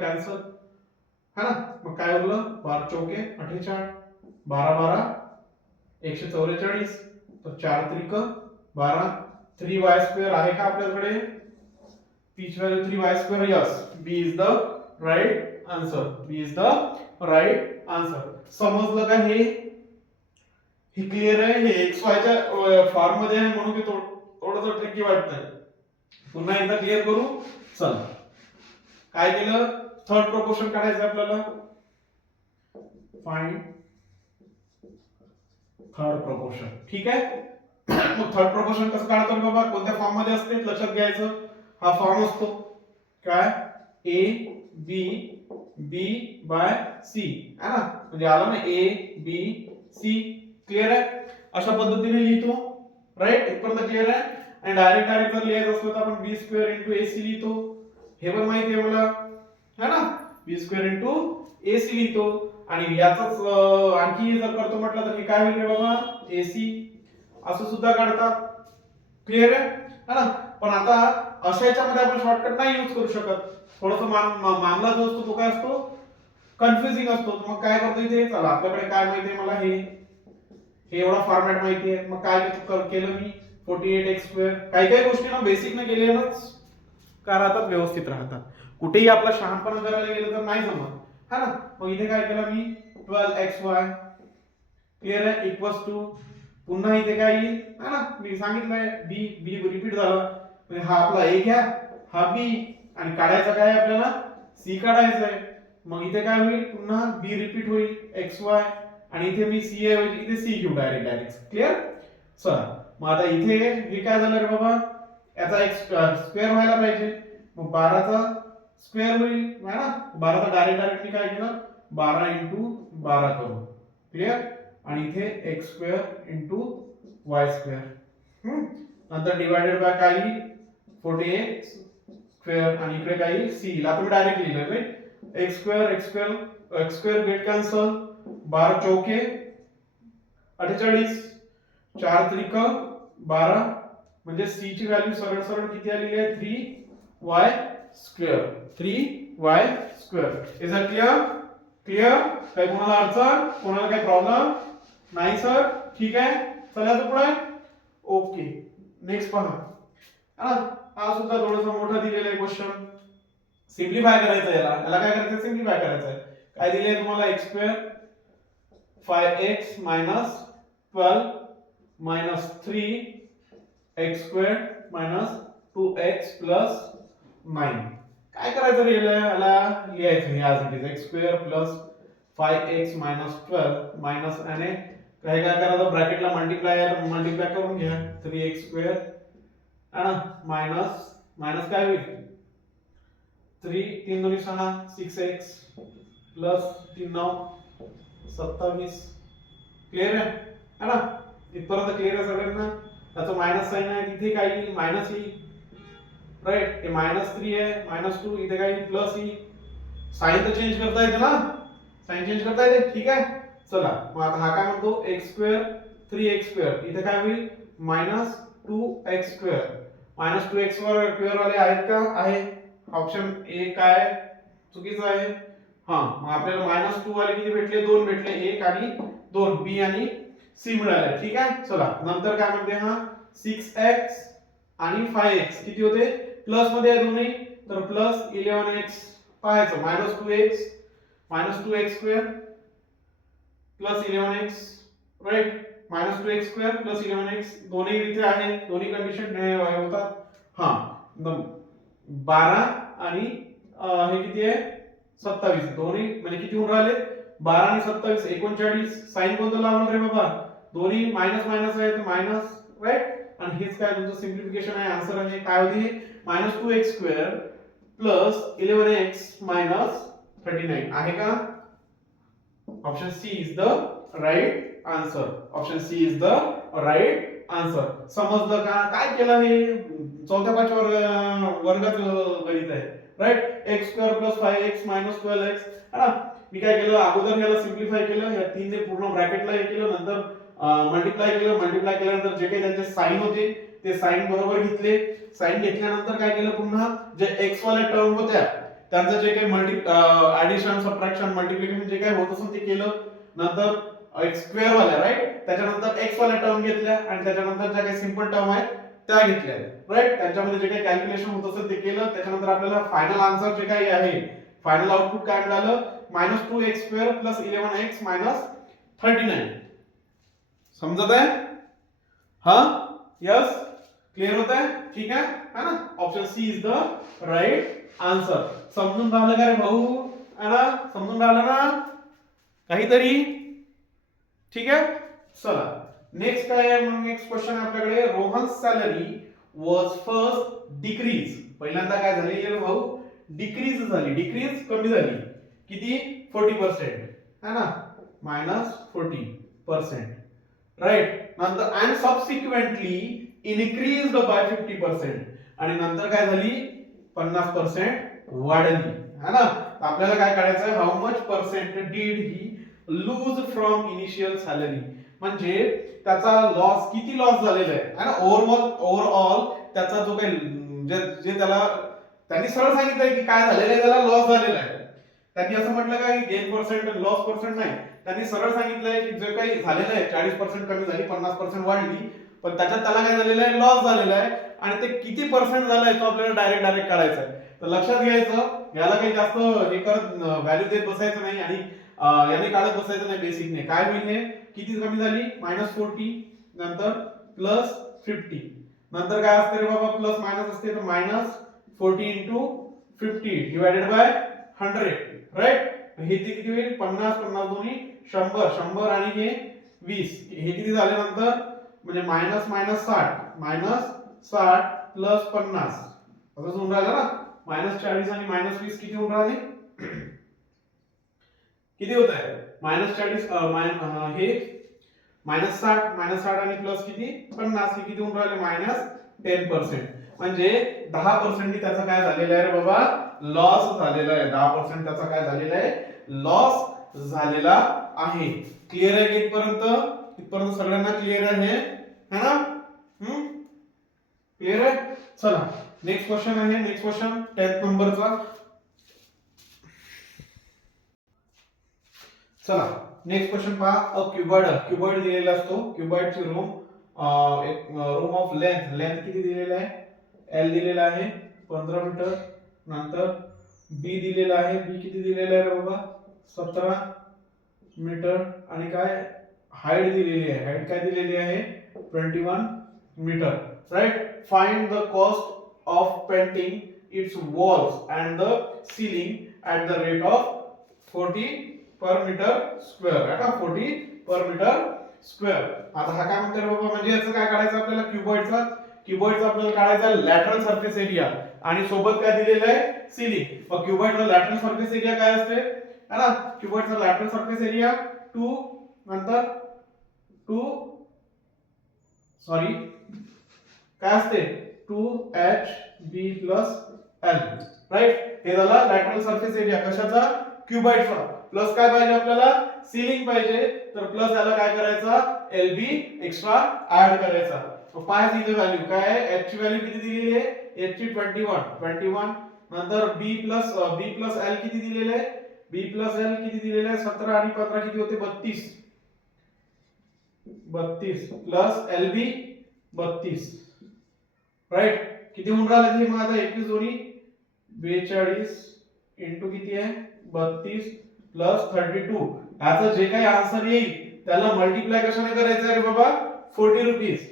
कॅन्सल है ना. मग काय उरलं 12 चौके 48, 12 12 144, तर 4 त्रिक 12, 3y² आहे का आपल्याकडे, p ची value 3y². Yes, b is the right answer. b is the right answer. समजलं का हे? ही क्लिअर आहे. हे xy च्या फॉर्म मध्ये आहे म्हणून ते थोडंसं ट्रिकी वाटतंय. पुन्हा एकदा क्लिअर करू. चला काय केलं, थर्ड प्रोपोर्शन काढायचं आपल्याला. Find third proportion. ठीक आहे. मग थर्ड प्रोपोर्शन कसं काढतो बाबा, कोणत्या फॉर्म मध्ये असते लक्षात घ्यायचं. हा फॉर्म असतो काय a b b by c है ना, म्हणजे आला ना a b c. क्लिअर आहे. अशा पद्धतीने लिहितो. राईट. इथपर्यंत क्लिअर आहे. आणि डायरेक्ट जर लिहायचं असलं तर आपण b² इंटू ac लिहितो. हे पण माहिती आहे मला है ना, b² इंटू ac लिहितो. आणि याचाच आणखी जर करतो म्हटलं तर हे काय होईल बाबा ac असं सुद्धा काढतात. क्लिअर आहे है ना. पण आता अशा याच्यामध्ये आपण शॉर्टकट नाही यूज करू शकत. थोडंसं मामला जो असतो तो काय असतो कन्फ्युजिंग असतो. मग काय करतो इथे, चला आपल्याकडे काय माहिती आहे मला, हे एवढा फॉर्मॅट माहिती आहे. मग काय केलं मी 48x². काही काही गोष्टी ना बेसिक न केल्यानंच काय राहतात व्यवस्थित राहतात. कुठेही आपला शहाणपणा करायला गेलं तर नाही जमत है ना. मग इथे काय केलं मी 12xy. क्लिअर आहे. इक्वल्स टू पुन्हा इथे काय येईल है ना, मी सांगितलंय b रिपीट झाला, म्हणजे हा आपला a घ्या, हा b, आणि काढायचा काय आपल्याला c काढायचा आहे. मग इथे काय होईल पुन्हा b रिपीट होईल xy, आणि इथे मी सी ऐवजी इथे सी घेऊ डायरेक्ट क्लिअर. चला मग आता इथे हे काय झालं रे बाबा, याचा एक स्क्वेअर व्हायला पाहिजे, मग 12चा स्क्वेअर होईल है ना. 12चा डायरेक्ट मी काय केलं 12 इंटू 12 करू क्लिअर. आणि इथे x square into Y square, नंतर डिवायडेड बाय काय येईल 48 स्क्वेअर आणि इकडे काय येईल सी येईल. आता मी डायरेक्ट लिहिलं right. X square get cancel, 12 चौके 48, 4 त्रिक 12, म्हणजे सी ची व्हॅल्यू सरळ सरळ किती आलेली आहे 3y square. 3y square. Is it clear. काही कोणाला अडचण, कोणाला काही प्रॉब्लेम नाही सर. ठीक आहे चला तर पुढे. ओके नेक्स्ट पहा. हा सुद्धा थोडासा मोठा दिलेला आहे क्वेश्चन. सिम्प्लिफाय करायचं याला काय करायचं सिम्प्लिफाय करायचं. काय दिले तुम्हाला x square 5x minus 12 minus 3 x square minus 2x plus 9. काय करायचं रे याला लिहायचं हे आज it x square plus 5x minus 12 minus आणि काय करायचं ब्रॅकेटला मल्टिप्लाय करून घ्या 3x स्क्वेअर है ना मायनस काय होईल 3 2 6 6x प्लस 3 9 27. क्लिअर आहे ना. इथपर्यंत क्लिअर आहे सगळ्यांना. त्याचं मायनस साइन आहे तिथे काय येईल मायनस येईल राईट. हे -3 आहे -2 इथे काय येईल प्लस येईल. साइन तर चेंज करता येते ना, साइन चेंज करता येते. ठीक आहे चला मग आता हा काय म्हणतो x स्क्वेअर 3x स्क्वेअर इथे काय होईल -2x स्क्वेअर. -2x स्क्वेअर वाले आहेत का, आहे. ऑप्शन ए काय चुकीचं आहे. हा मग आपल्याला -2 वाले किती भेटले 2 भेटले, 1 आणि 2 बी आणि सी मिळाले. ठीक आहे चला नंतर काय म्हणते हा 6x आणि 5x किती होते प्लस मध्ये आहे दोन्ही तर प्लस 11x पाहायचं -2x square plus 11x right. -2x square plus 11x दोन्ही इथे आहे, दोन्ही कंडिशन होतात. हा 12 आणि हे किती आहे 27 दोन्ही म्हणजे किती होऊन राहिले 12 आणि 27 39. साइन कोणतं लावलं रे बाबा दोन्ही मायनस मायनस आहे तर मायनस राईट. आणि हेच काय तुमचं सिम्प्लिफिकेशन आहे. आन्सर आहे काय होती -2x square plus 11x minus 39 आहे का. Option C is the right answer. Option C is the right answer. समजलं का काय केलं हे 4-5 वर्गाचं गणित आहे right. x square plus 5x minus 12x है ना. मी काय केलं अगोदर याला सिम्प्लिफाय केलं, या 3 ने पूर्ण ब्रॅकेटला हे केलं, नंतर मल्टिप्लाय केल्यानंतर जे काही त्यांचे साइन होते ते साइन बरोबर घेतले. साइन घेतल्यानंतर काय केलं पुन्हा जे x वाले टर्म होत्या त्यांचं जे काही ऍडिशन सबट्रॅक्शन मल्टिप्लिकेशन जे काही होत असेल ते केलं. नंतर x स्क्वेअर वाल्या राईट त्याच्यानंतर x वाल्या टर्म घेतल्या आणि त्याच्यानंतर ज्या काही सिंपल टर्म आहेत त्या घेतल्या राईट. त्यांच्यामध्ये जे काही कॅल्क्युलेशन होत असेल ते केलं. त्याच्यानंतर आपल्याला फायनल आन्सर जे काही आहे फायनल आउटपुट काय मिळालं -2x square plus 11x minus 39. समजत आहे हा यस क्लिअर होत आहे. ठीक आहे है ना. Option C is the right answer. समजून राहिलं का रे भाऊ है ना, समजून राहिलं ना काहीतरी. ठीक आहे चला नेक्स्ट काय आहे मग नेक्स्ट क्वेश्चन आहे आपल्याकडे. Rohan salary was first decrease. पहिल्यांदा काय झाली रे भाऊ डिक्रीज झाली, डिक्रीज कमी झाली किती 40% है ना -40% राईट. नंतर अँड सबसिक्वेंटली इनक्रीज्ड बाय 50% आणि नंतर काय झाली 50% वाढली है ना. आपल्याला काय काढायचं how much percent did he lose from initial salary. म्हणजे त्याचा लॉस किती लॉस झालेला आहे ना. ओव्हरऑल त्याचा जो काही जे त्याला त्यांनी सरळ सांगितलंय की काय झालेलं आहे त्याला लॉस झालेला आहे. त्यांनी असं म्हटलं का की गेन पर्सेंट लॉस पर्सेंट नाही. त्यांनी सरळ सांगितलंय की जे काही झालेलं आहे 40% कमी झाली 50% वाढली पण त्याच्यात त्याला काय झालेलं आहे लॉस झालेला आहे. आणि ते किती पर्सेंट झालंय तो आपल्याला डायरेक्ट काढायचा आहे. तर लक्षात घ्यायचं याला काही जास्त हे करत व्हॅल्यू देत बसायचं नाही आणि याने काढत बसायचं नाही. बेसिकने काय होईल हे किती कमी झाली -40 नंतर +50 नंतर काय असते रे बाबा प्लस मायनस असते तर -40 इंटू 50 डिवायडेड बाय 100 राईट. हे किती होईल 50 50 दोन्ही 100 100 आणि हे 20 हे किती झाले नंतर म्हणजे मायनस मायनस 60 प्लस 50 असं होऊन राहिलं ना -40 आणि -20 किती होऊन राहिले किती होत आहे -40 हे -60 आणि प्लस किती 50 हे किती होऊन राहिले -10% म्हणजे 10% त्याचा काय झालेला आहे रे बाबा लॉस झालेला आहे 10% त्याचा काय झालेला आहे लॉस झालेला आहे क्लिअर आहे की इथपर्यंत सगळ्यांना क्लिअर आहे है ना क्लिअर आहे चला नेक्स्ट क्वेश्चन आहे नेक्स्ट क्वेश्चन 10th नंबरचा चला नेक्स्ट क्वेश्चन पहा क्युबॉइड दिलेला असतो क्युबॉइडची रूम ऑफ लेंथ किती दिलेला आहे L दिलेला आहे 15 मीटर नंतर B दिलेला आहे B किती दिलेला आहे रे बाबा 17 मीटर आणि काय हाईट दिलेली आहे हाईट काय दिलेली आहे 21 metre right find the cost of painting its walls and the ceiling at the rate of 40 per metre square आहे का 40 पर मीटर स्क्वेअर आता हा काय म्हणते रे बाबा म्हणजे याचं काय काढायचं आपल्याला क्युबॉइडचा आपल्याला काढायचा लॅटरल सरफेस एरिया आणि सोबत काय दिलेलं आहे सीलिंग मग क्युबॉइडचा लॅटरल सरफेस एरिया काय असते है ना क्युबॉइडचा लॅटरल सरफेस एरिया 2 नंतर 2 सॉरी काय असते 2HB प्लस L राइट हे झाला लॅटरल सरफेस एरिया कशाचा क्युबॉइडचा प्लस काय पाहिजे आपल्याला सीलिंग पाहिजे तर प्लस याला काय करायचा LB एक्स्ट्रा ऍड करायचा पाहायची इथे व्हॅल्यू काय आहे H ची व्हॅल्यू किती दिलेली आहे H ची 21 नंतर B प्लस L किती दिलेले आहे B प्लस L किती दिलेले आहे 17 आणि 15 किती होते 32 प्लस LB 32 राइट किती होऊन राहिले हे मग आता 21 जोडी 42 इंटू किती आहे 32 प्लस 32 याचं जे काही आन्सर येईल त्याला मल्टिप्लाय कशाने करायचं आहे रे बाबा 40 रुपीज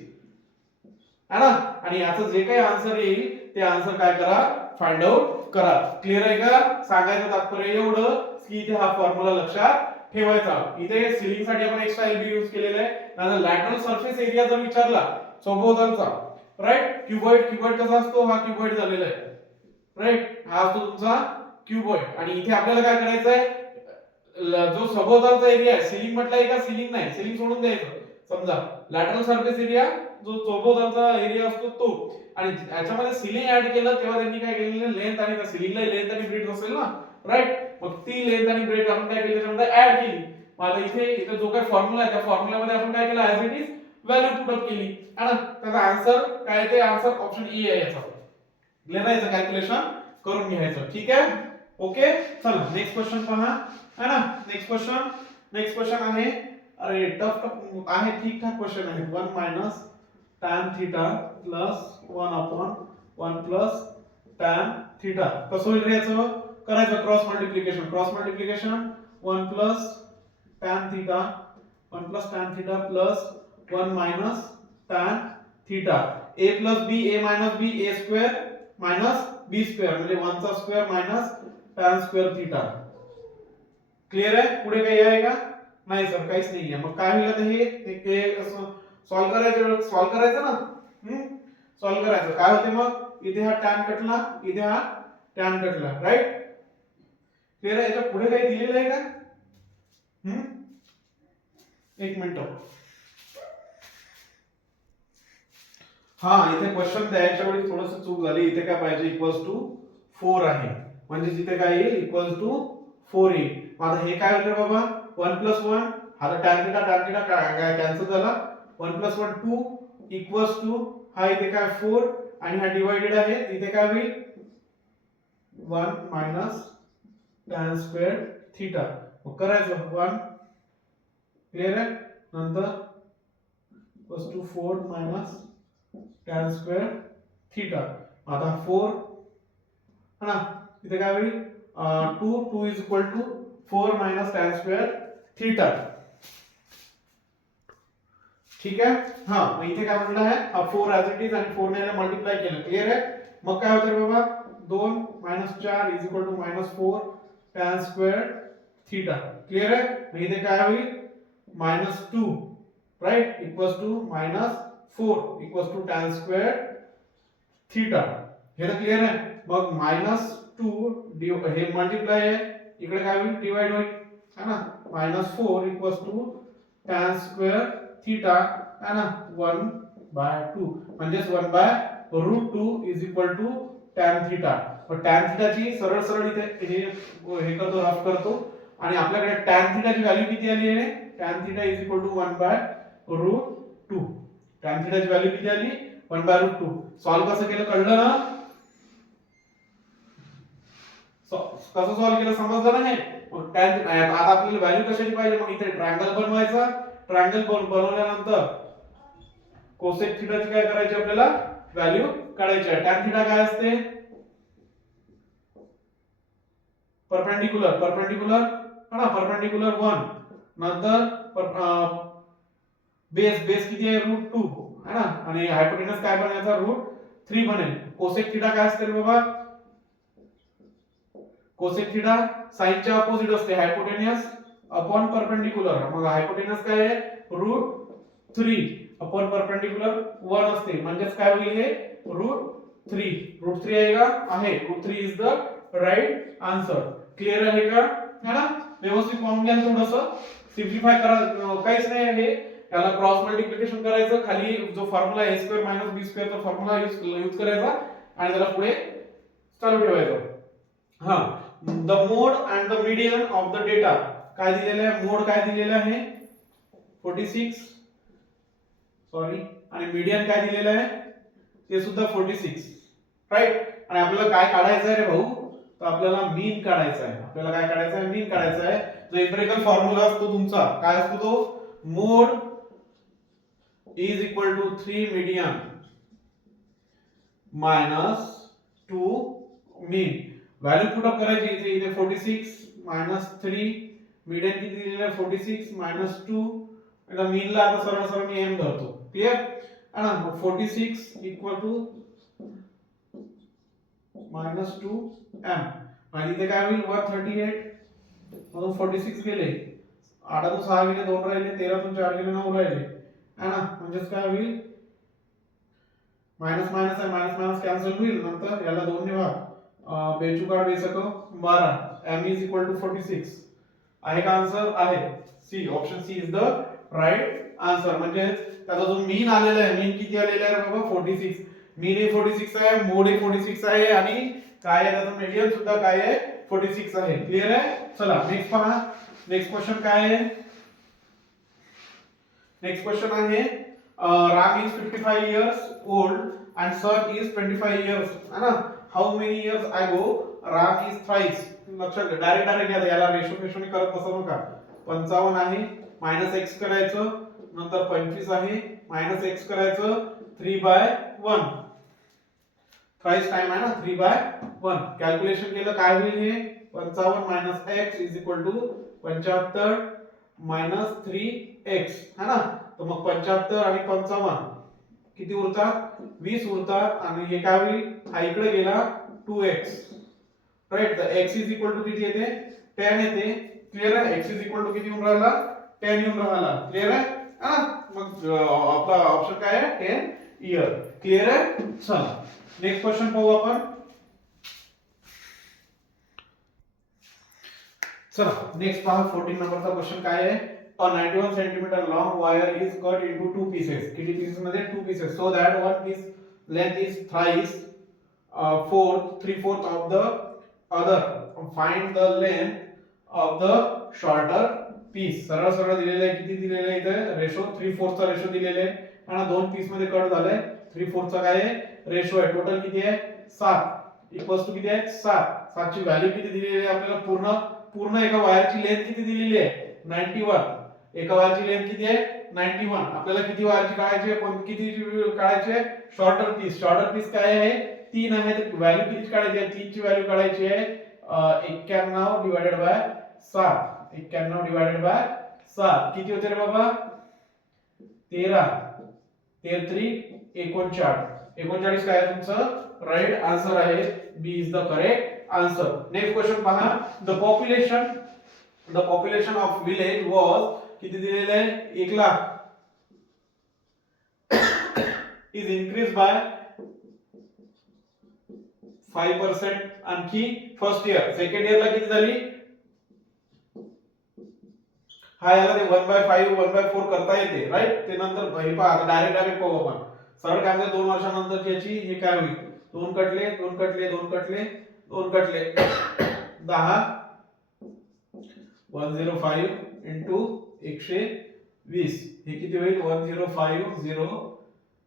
है ना आणि याचं जे काही आन्सर येईल ते आन्सर काय करा फाइंड आउट करा क्लिअर आहे का सांगायचं तात्पर्य एवढं की इथे हा फॉर्म्युला लक्षात ठेवायचा इथे सीलिंग साठी आपण एक्स्ट्रा एलबी यूज केलेला आहे नंतर लॅटरल सरफेस एरिया जर विचारला सभोवतालचा राइट क्युबॉइड कसा असतो हा क्युबॉइड झालेला आहे राइट हा असतो तुमचा क्युबॉइड आणि इथे आपल्याला काय करायचं आहे जो सभोवतालचा एरिया आहे सीलिंग म्हटलंय का सीलिंग नाही सीलिंग सोडून द्यायचं समजा लॅटरल सरफेस एरिया जो सभोवतालचा एरिया असतो तो आणि याच्यामध्ये सीलिंग ऍड केलं तेव्हा त्यांनी काय केलेलं लेंथ आणि सीलिंगला लेंथ आणि ब्रेथ असेल ना राइट मग ती लेंथ आणि ब्रेथ आपण काय केलं त्याच्यामध्ये ऍड केली मग आता इथे जो काय फॉर्म्युला आहे त्या फॉर्म्युल्यामध्ये आपण काय केलं as it is value put up केली है ना त्याचा आन्सर काय ते आन्सर ऑप्शन ई आहे याचा लिहायचं कॅल्क्युलेशन करून घ्यायचं ठीक आहे ओके चला नेक्स्ट क्वेश्चन पहा है ना नेक्स्ट क्वेश्चन आहे अरे टफ आहे ठीक ठाक क्वेश्चन आहे 1 minus tan theta plus 1 upon 1 plus tan theta कसं होईल रे याचं करायचं cross multiplication 1 plus tan theta plus 1 minus tan theta a plus b a minus b a square minus b square म्हणजे 1 चा square minus tan square theta clear आहे पुढे काही आहे का नाही सर काहीच नाही आहे मग काय होईल आता हे सॉल्व करायचं ना सॉल्व करायचं काय होते मग इथे हा tan कटला इथे हा tan कटला राइट क्लिअर आहे याच्या पुढे काही दिलेलं आहे का एक मिनिट हा इथे क्वेश्चन द्यायच्या वेळी थोडंसं चूक झाली इथे काय पाहिजे इक्वल्स टू 4 आहे म्हणजे जिथे काय येईल इक्वल्स टू 4 येईल आता हे काय होईल बाबा 1 प्लस 1 हा तर tan थीटा कॅन्सल झाला 1 प्लस 1 2 इक्वल्स टू हा इथे काय 4 आणि हा डिवाइडेड आहे इथे काय होईल 1 मायनस tan स्क्वेअर थीटा मग करायचं 1 क्लिअर आहे नंतर equals to 4 minus tan square theta आता 4 है ना इथे काय होईल 2 is equal to 4 minus tan square theta ठीक आहे हा मग इथे काय म्हटलं आहे हा 4 ऍज इट इज आणि 4 ने मल्टिप्लाय केलं क्लिअर आहे मग काय होतं बाबा 2 - 4 is equal to -4 tan square theta. Clear आहे. मग इथे काय होईल -2 right equals to -4 equals to tan square theta. हे तर क्लिअर आहे. मग -2 हे मल्टिप्लाय आहे, इकडे काय होईल डिवाइड होईल है ना. -4 equals to tan square theta है ना 1/2 म्हणजेच 1/√2 is equal to tan theta. पण tan थीटाची सरळ सरळ इथे हे करतो रफ करतो आणि आपल्याकडे tan थीटाची व्हॅल्यू किती आली आहे. tan theta is equal to 1/√2. tan थीटाची व्हॅल्यू किती आली 1/√2. सॉल्व कसं केलं कळलं ना. कसं सॉल्व केलं समजलं ना. हे मग tan आता आपल्याला व्हॅल्यू कशाची पाहिजे. मग इथे ट्रायंगल बनवायचा. ट्रायंगल बनवल्यानंतर कोसेक थीटाची काय करायची आपल्याला व्हॅल्यू काढायची आहे. tan थीटा काय असते परपेंडिक्युलर है ना. परपेंडिक्युलर 1 नंतर बेस किती आहे √2 है ना. आणि हायपोटेनस काय बनायचा √3 बनेल. कोसेक थीटा काय असते बाबा. कोसेक थीटा साइनच्या अपोजिट असते हायपोटेनस अपॉन परपेंडिक्युलर. मग हायपोटेनस काय आहे √3 अपॉन परपेंडिक्युलर 1 असते. म्हणजेच काय होईल हे √3 आहे का आहे. √3 is the right answer. Clear आहे का है ना. व्यवस्थित पाहून घ्या. थोडंसं सिम्प्लिफाय करा. काहीच नाही आहे. याला क्रॉस मल्टिप्लिकेशन करायचं. खाली जो फॉर्म्युला a² - b² चा फॉर्म्युला यूज करायचा आणि त्याला पुढे चालू ठेवायचं. हां the mode and the median of the data काय दिलेलं आहे. मोड काय दिलेलं आहे 46 सॉरी आणि मीडियन काय दिलेलं आहे ते सुद्धा 46 राईट. आणि आपल्याला काय काढायचं आहे रे भाऊ. तर आपल्याला मीन काढायचा आहे. आपल्याला काय काढायचं आहे मीन काढायचा आहे. जो एम्पिरिकल फॉर्म्युला असतो तुमचा काय असतो तो mode is equal to 3 median -2 mean. Value put up करायची. इथे 46 -3 मीडियन किती दिलेलं आहे 46 -2 आणि मीनला आता सरळ सरळ मी m धरतो. क्लियर आहे ना. 46 इक्वल टू -2m आणि इथे काय होईल 138 मधून 46 गेले 8 तून 6 गेले 2 राहिले 13 तून 4 गेले 9 राहिले है ना. म्हणजेच काय होईल माइनस माइनस आहे माइनस माइनस कॅन्सल होईल. नंतर याला 2 ने भाग बेचुकाड बेसको 12 m इज इक्वल टू 46 आहे का आन्सर आहे. C option C is the right answer. म्हणजे त्याचा जो मीन आलेला आहे मीन किती आलेला आहे बाबा 46. मीन हे 46 आहे. मोड हे 46 आहे आणि काय आहे त्याचा मीडियन सुद्धा काय आहे 46 आहे. क्लियर आहे. चला नेक्स्ट पहा. नेक्स्ट क्वेश्चन काय आहे. नेक्स्ट क्वेश्चन आहे Ram is 55 years old and son is 25 years है ना. how many years ago ram is thrice. लक्षात घ्या डायरेक्ट घ्या. याला रेशो करत बसू नका. 55 आहे -x करायचं नंतर 25 आहे -x करायचं 3/1 थ्राइस टाइम आहे ना 3/1 कॅल्क्युलेशन केलं काय होईल हे 55 - x is equal to 75 - 3x है ना. तर मग 75 आणि 55 किती उरतात 20 उरतात आणि हे काय होईल हा इकडे गेला 2x राईट. तर x इज इक्वल टू किती येते 10 येते. क्लियर आहे. x इज इक्वल टू किती येऊन राहिला 10 येऊन राहिला. क्लियर आहे हा. मग आपला ऑप्शन काय आहे 10 इयर. क्लियर आहे. चला नेक्स्ट क्वेश्चन पाहू आपण. चला नेक्स्ट पहा 14 नंबरचा क्वेश्चन काय आहे. A 91 centimeter long wire is cut into 2 pieces. किती पीसेस मध्ये 2 pieces so that one piece length is thrice 3/4 of the other. Find the length of the shorter piece. सरळ सरळ दिलेलं आहे. किती दिलेलं आहे इथे रेशो 3/4 चा रेशो दिलेला आहे आणि दोन पीस मध्ये कट झालंय 3/4 चा काय आहे रेशो आहे. टोटल किती आहे 7 इक्वल्स टू किती आहे 7 ची व्हॅल्यू किती दिलेली आहे आपल्याला पूर्ण एका वायरची लेंथ किती दिलेली आहे 91. एका वायरची लेंथ किती आहे 91. आपल्याला किती वायरची काढायची आहे किती काढायची आहे शॉर्टर पीस काय आहे 3 आहे. तर व्हॅल्यू किती काढायची आहे 3 ची व्हॅल्यू काढायची आहे 91 डिवाइडेड बाय 7. 91 डिवाइडेड बाय 7 किती होते रे बाबा 13 39 39 काय आहे तुमचं राइट आन्सर आहे. B is the correct answer. Next question पहा. The population the population of village was किती दिलेले आहे 1 लाख इज इन्क्रीज बाय 5% आणखी फर्स्ट इयर. सेकंड इयरला किती झाली हा याला ते 1/5 1/4 करता येते राईट. ते नंतर हे पहा आता डायरेक्ट पाहू आपण सरळ काय म्हणजे 2 वर्षानंतर याची हे काय होईल 2 कटले 2 कटले 2 कटले 2 कटले 10 105 into 120 हे किती होईल 1050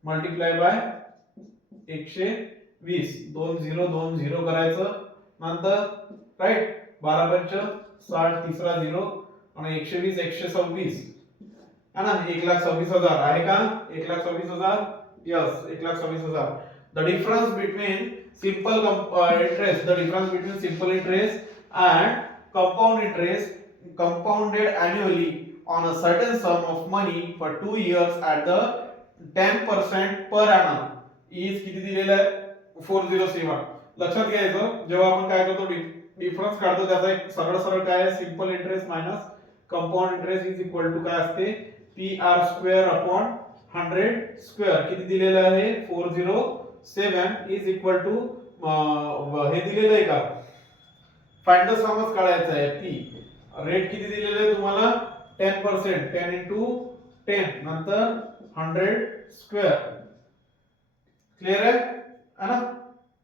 मल्टिप्लाय बाय 120 2020 करायचं नंतर राईट 12 पंच 60 तिसरा 0 आणि 120 126 है ना 1,26,000 आहे का 1,26,000 yes 1,26,000. The difference between simple interest the difference between simple interest and compound interest compounded annually on a certain sum of money for 2 years at the 10% per annum is किती दिलेलं आहे 407. लक्षात घ्यायचं जेव्हा आपण काय करतो डिफरन्स काढतो त्याचा एक सरळ सरळ काय आहे simple interest minus compound interest is equal to काय असते PR² अपॉन 100 स्क्वेअर. किती दिलेलं आहे 407 इज इक्वल टू हे दिलेलं आहे का फाइंड द समच काढायचं आहे P. रेट किती दिलेलं आहे तुम्हाला 10% 10 into 10 नंतर 100 स्क्वेअर. क्लियर आहे ना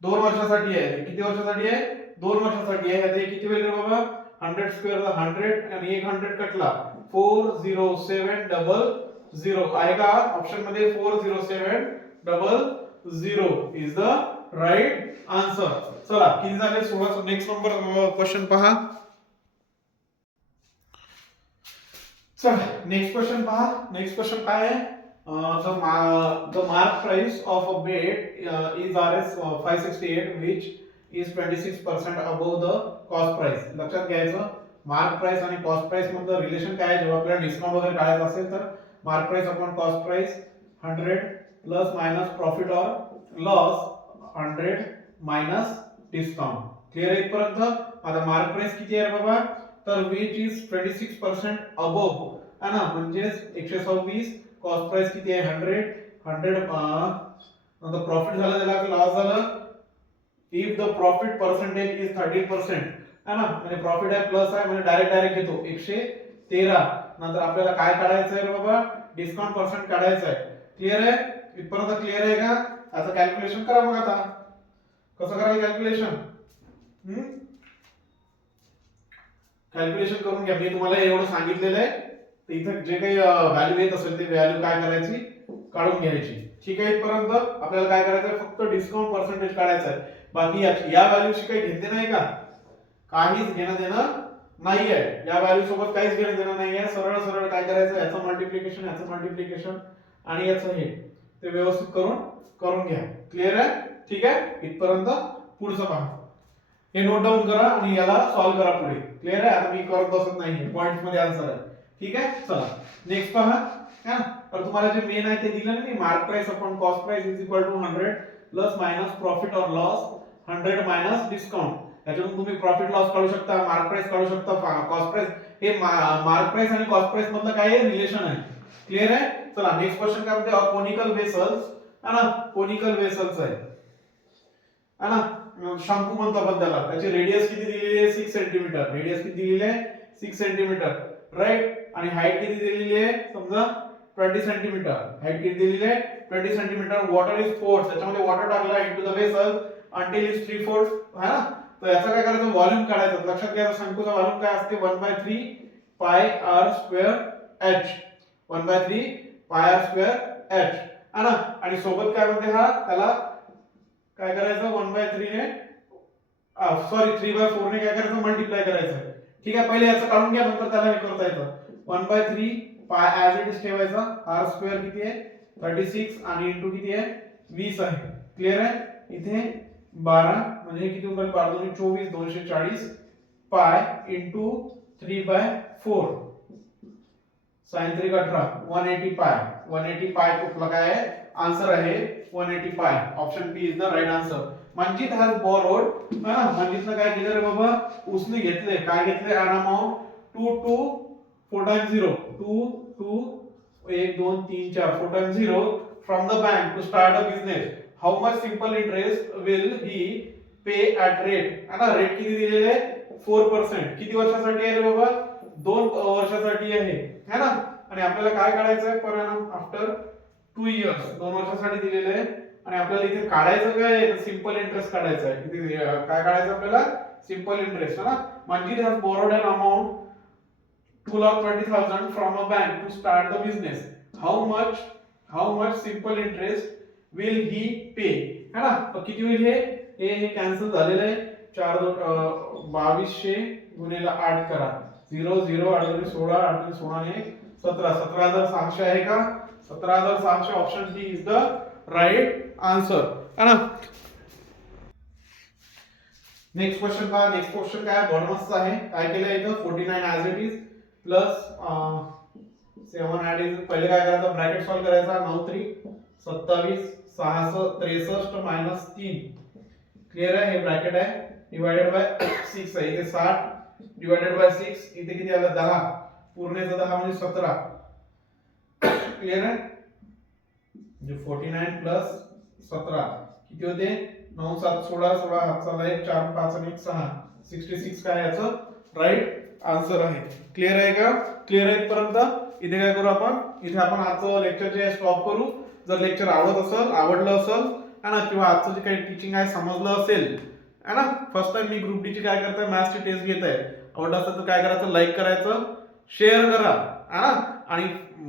2 वर्षासाठी आहे. किती वर्षासाठी आहे 2 वर्षासाठी आहे. आता किती वेळ रे बाबा 100 स्क्वेअर 100 आणि 100 कटला 40700 आहे का ऑप्शन मध्ये 40700 इज द राइट आन्सर. चला किती झाले 16. नेक्स्ट नंबर क्वेश्चन पहा. चला नेक्स्ट क्वेश्चन पहा. नेक्स्ट क्वेश्चन काय आहे the mark price of a bed is Rs 568 which is 26% above the cost price. लक्षात घ्यायचं मार्क प्राइस आणि कॉस्ट प्राइस मधलं रिलेशन काय आहे जेव्हा आपल्याला डिस्काउंट वगैरे काढायचं असेल तर mark price upon cost price 100 plus minus profit और लॉस 100 मायनस डिस्काउंट. क्लियर आहे इथपर्यंत. आता मार्क प्राइस किती आहे बाबा तर which is 26% above है ना म्हणजे 126. कॉस्ट प्राइस किती आहे 100 नंतर प्रॉफिट झालं त्याला की लॉस झालं. If the profit percentage is 13% है ना म्हणजे प्रॉफिट आहे प्लस आहे म्हणजे डायरेक्ट घेतो 113. नंतर आपल्याला काय काढायचं आहे बाबा डिस्काउंट पर्सेंट काढायचं आहे. क्लियर आहे इथपर्यंत. क्लियर आहे का आता कॅल्क्युलेशन करा मग. आता कसं करायचं कॅल्क्युलेशन कॅल्क्युलेशन करून घ्या. मी तुम्हाला एवढं सांगितलेलं आहे इथे जे काही व्हॅल्यू येत असेल ते व्हॅल्यू काय करायची काढून घ्यायची. ठीक आहे इथपर्यंत. आपल्याला काय करायचं आहे फक्त डिस्काउंट पर्सेंटेज काढायचं आहे. बाकी या व्हॅल्यूशी काही घेते नाही का काहीच घेणं देणं नाहीये. या व्हॅल्यू सोबत काहीच घेणं देणं नाहीये. सरळ सरळ काय करायचं याचं मल्टिप्लिकेशन आणि याचं हे ते व्यवस्थित करून घ्या. क्लियर आहे ठीक आहे इथपर्यंत. पुढचं पहा हे नोट डाऊन करा आणि याला सॉल्व्ह करा पुढे. क्लियर आहे. आता मी करत बसत नाही पॉइंट्स मध्ये आन्सर आहे. ठीक आहे चला नेक्स्ट पहा. हा तर तुम्हाला जे मेन आहे ते दिलं ना मी mark price upon cost price is equal to 100 plus minus profit और लॉस 100 मायनस डिस्काउंट. याच्यातून तुम्ही प्रॉफिट लॉस काढू शकता मार्क प्राइस काढू शकता कॉस्ट प्राइस. हे मार्क प्राइस आणि कॉस्ट प्राइस मधलं काय रिलेशन आहे. क्लियर आहे. चला नेक्स्ट क्वेश्चन काय म्हणते कोनिकल वेसल्स है ना कोनिकल वेसल्स आहे है ना शंकू म्हणतो आपण त्याला. त्याची रेडियस किती दिलेली आहे 6 सेंटीमीटर. रेडियस किती दिलेली आहे 6 सेंटीमीटर राइट. आणि हाईट किती दिलेली आहे समजा 20 सेंटीमीटर. हाईट किती दिलेली आहे 20 सेंटीमीटर. वॉटर इज फोर्स त्याच्यामध्ये वॉटर टाकला into the vessel until is 3/4 है ना. तर याचा काय करायचं व्हॉल्यूम काढायचं. लक्षात घ्या शंकूचा व्हॉल्यूम काय असते 1/3 पाय r स्क्वेअर h 1/3 पाय r स्क्वेअर h है ना. आणि सोबत काय म्हणते हा त्याला काय करायचं 1/3 ने सॉरी 3/4 ने काय करायचं मल्टिप्लाय करायचं. ठीक आहे पहिले याचं काढून घ्या नंतर त्याला हे करता येतं. 1/3 पाय ऍज इट इज ठेवायचा. r स्क्वेअर किती आहे 36 आणि इनटू किती आहे 20 आहे. क्लियर आहे. इथे 12 म्हणजे किती होईल 12 2 24 240 पाय इनटू 3/4 sin 3 18 180 पाय 180 पाय कुठला काय आहे आन्सर आहे 180 pi. Option B is the right answer. Manjit has borrowed है ना. मंजितने काय केलं रे बाबा उसने घेतले काय घेतले अन amount 2 2 4 times 0 2 2 1 2 3 4 4 times 0 from the bank to start a business. How much simple interest will he pay at rate? है ना, रेट किती दिलेले आहे 4%. किती वर्षासाठी आहे रे बाबा 2 वर्षासाठी आहे है ना. आणि आपल्याला काय काढायचं आहे पर एनम आफ्टर 2 इयर्स 2 वर्षासाठी दिलेले आहे. आणि आपल्याला इथे काढायचं काय आहे सिंपल इंटरेस्ट काढायचं आहे. किती काय काढायचं आपल्याला सिंपल इंटरेस्ट है ना. Manjeet has borrowed an amount 2,20,000 from a bank to start the business. How much simple interest will he pay? है ना. तो किती होईल हे कॅन्सल झालेलं आहे. 4 2200 गुणिले 8 करा 0 0 8 16 8 16 ने 17 17,700 आहे का 17,700 option D is the right answer है ना. नेक्स्ट क्वेश्चन पहा. नेक्स्ट क्वेश्चन काय बॉनसचा आहे. काय केलं इथं 49 as it is plus 7 add is. पहिले काय करायचं ब्रॅकेट सॉल्व करायचा 9 3 27 6 63 मायनस 3 क्लियर आहे. हे ब्रॅकेट आहे डिवाइडेड बाय 6 आहे. इथे 60 डिवाइडेड बाय 6 इथे किती आलं 10 पूर्णेचा 10 म्हणजे 17 क्लियर आहे. म्हणजे 49 प्लस 17 किती होते 9 7 16 16 हातचा 1 4 5 आणि 1 6 66 काय याचं राइट आन्सर आहे. क्लियर आहे का. क्लियर आहे इथपर्यंत. इथे काय करू आपण इथे आपण आजचं लेक्चर जे स्टॉप करू. जर लेक्चर आवडलं असेल है ना किंवा आजचं जे काही टीचिंग आहे समजलं असेल है ना. फर्स्ट टाइम मी ग्रुप डी ची काय करताय मॅथ्सची टेस्ट घेत आहे. आवडलं असेल तर काय करायचं लाईक करायचं शेअर करा है ना. आणि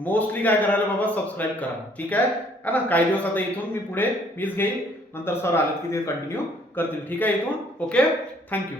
मोस्टली काय करायला बाबा सबस्क्राईब करा. ठीक आहे है ना. काही दिवस आता इथून मी पुढे मीच घेईन नंतर सर आले की ते कंटिन्यू करतील. ठीक आहे इथून. Okay thank you.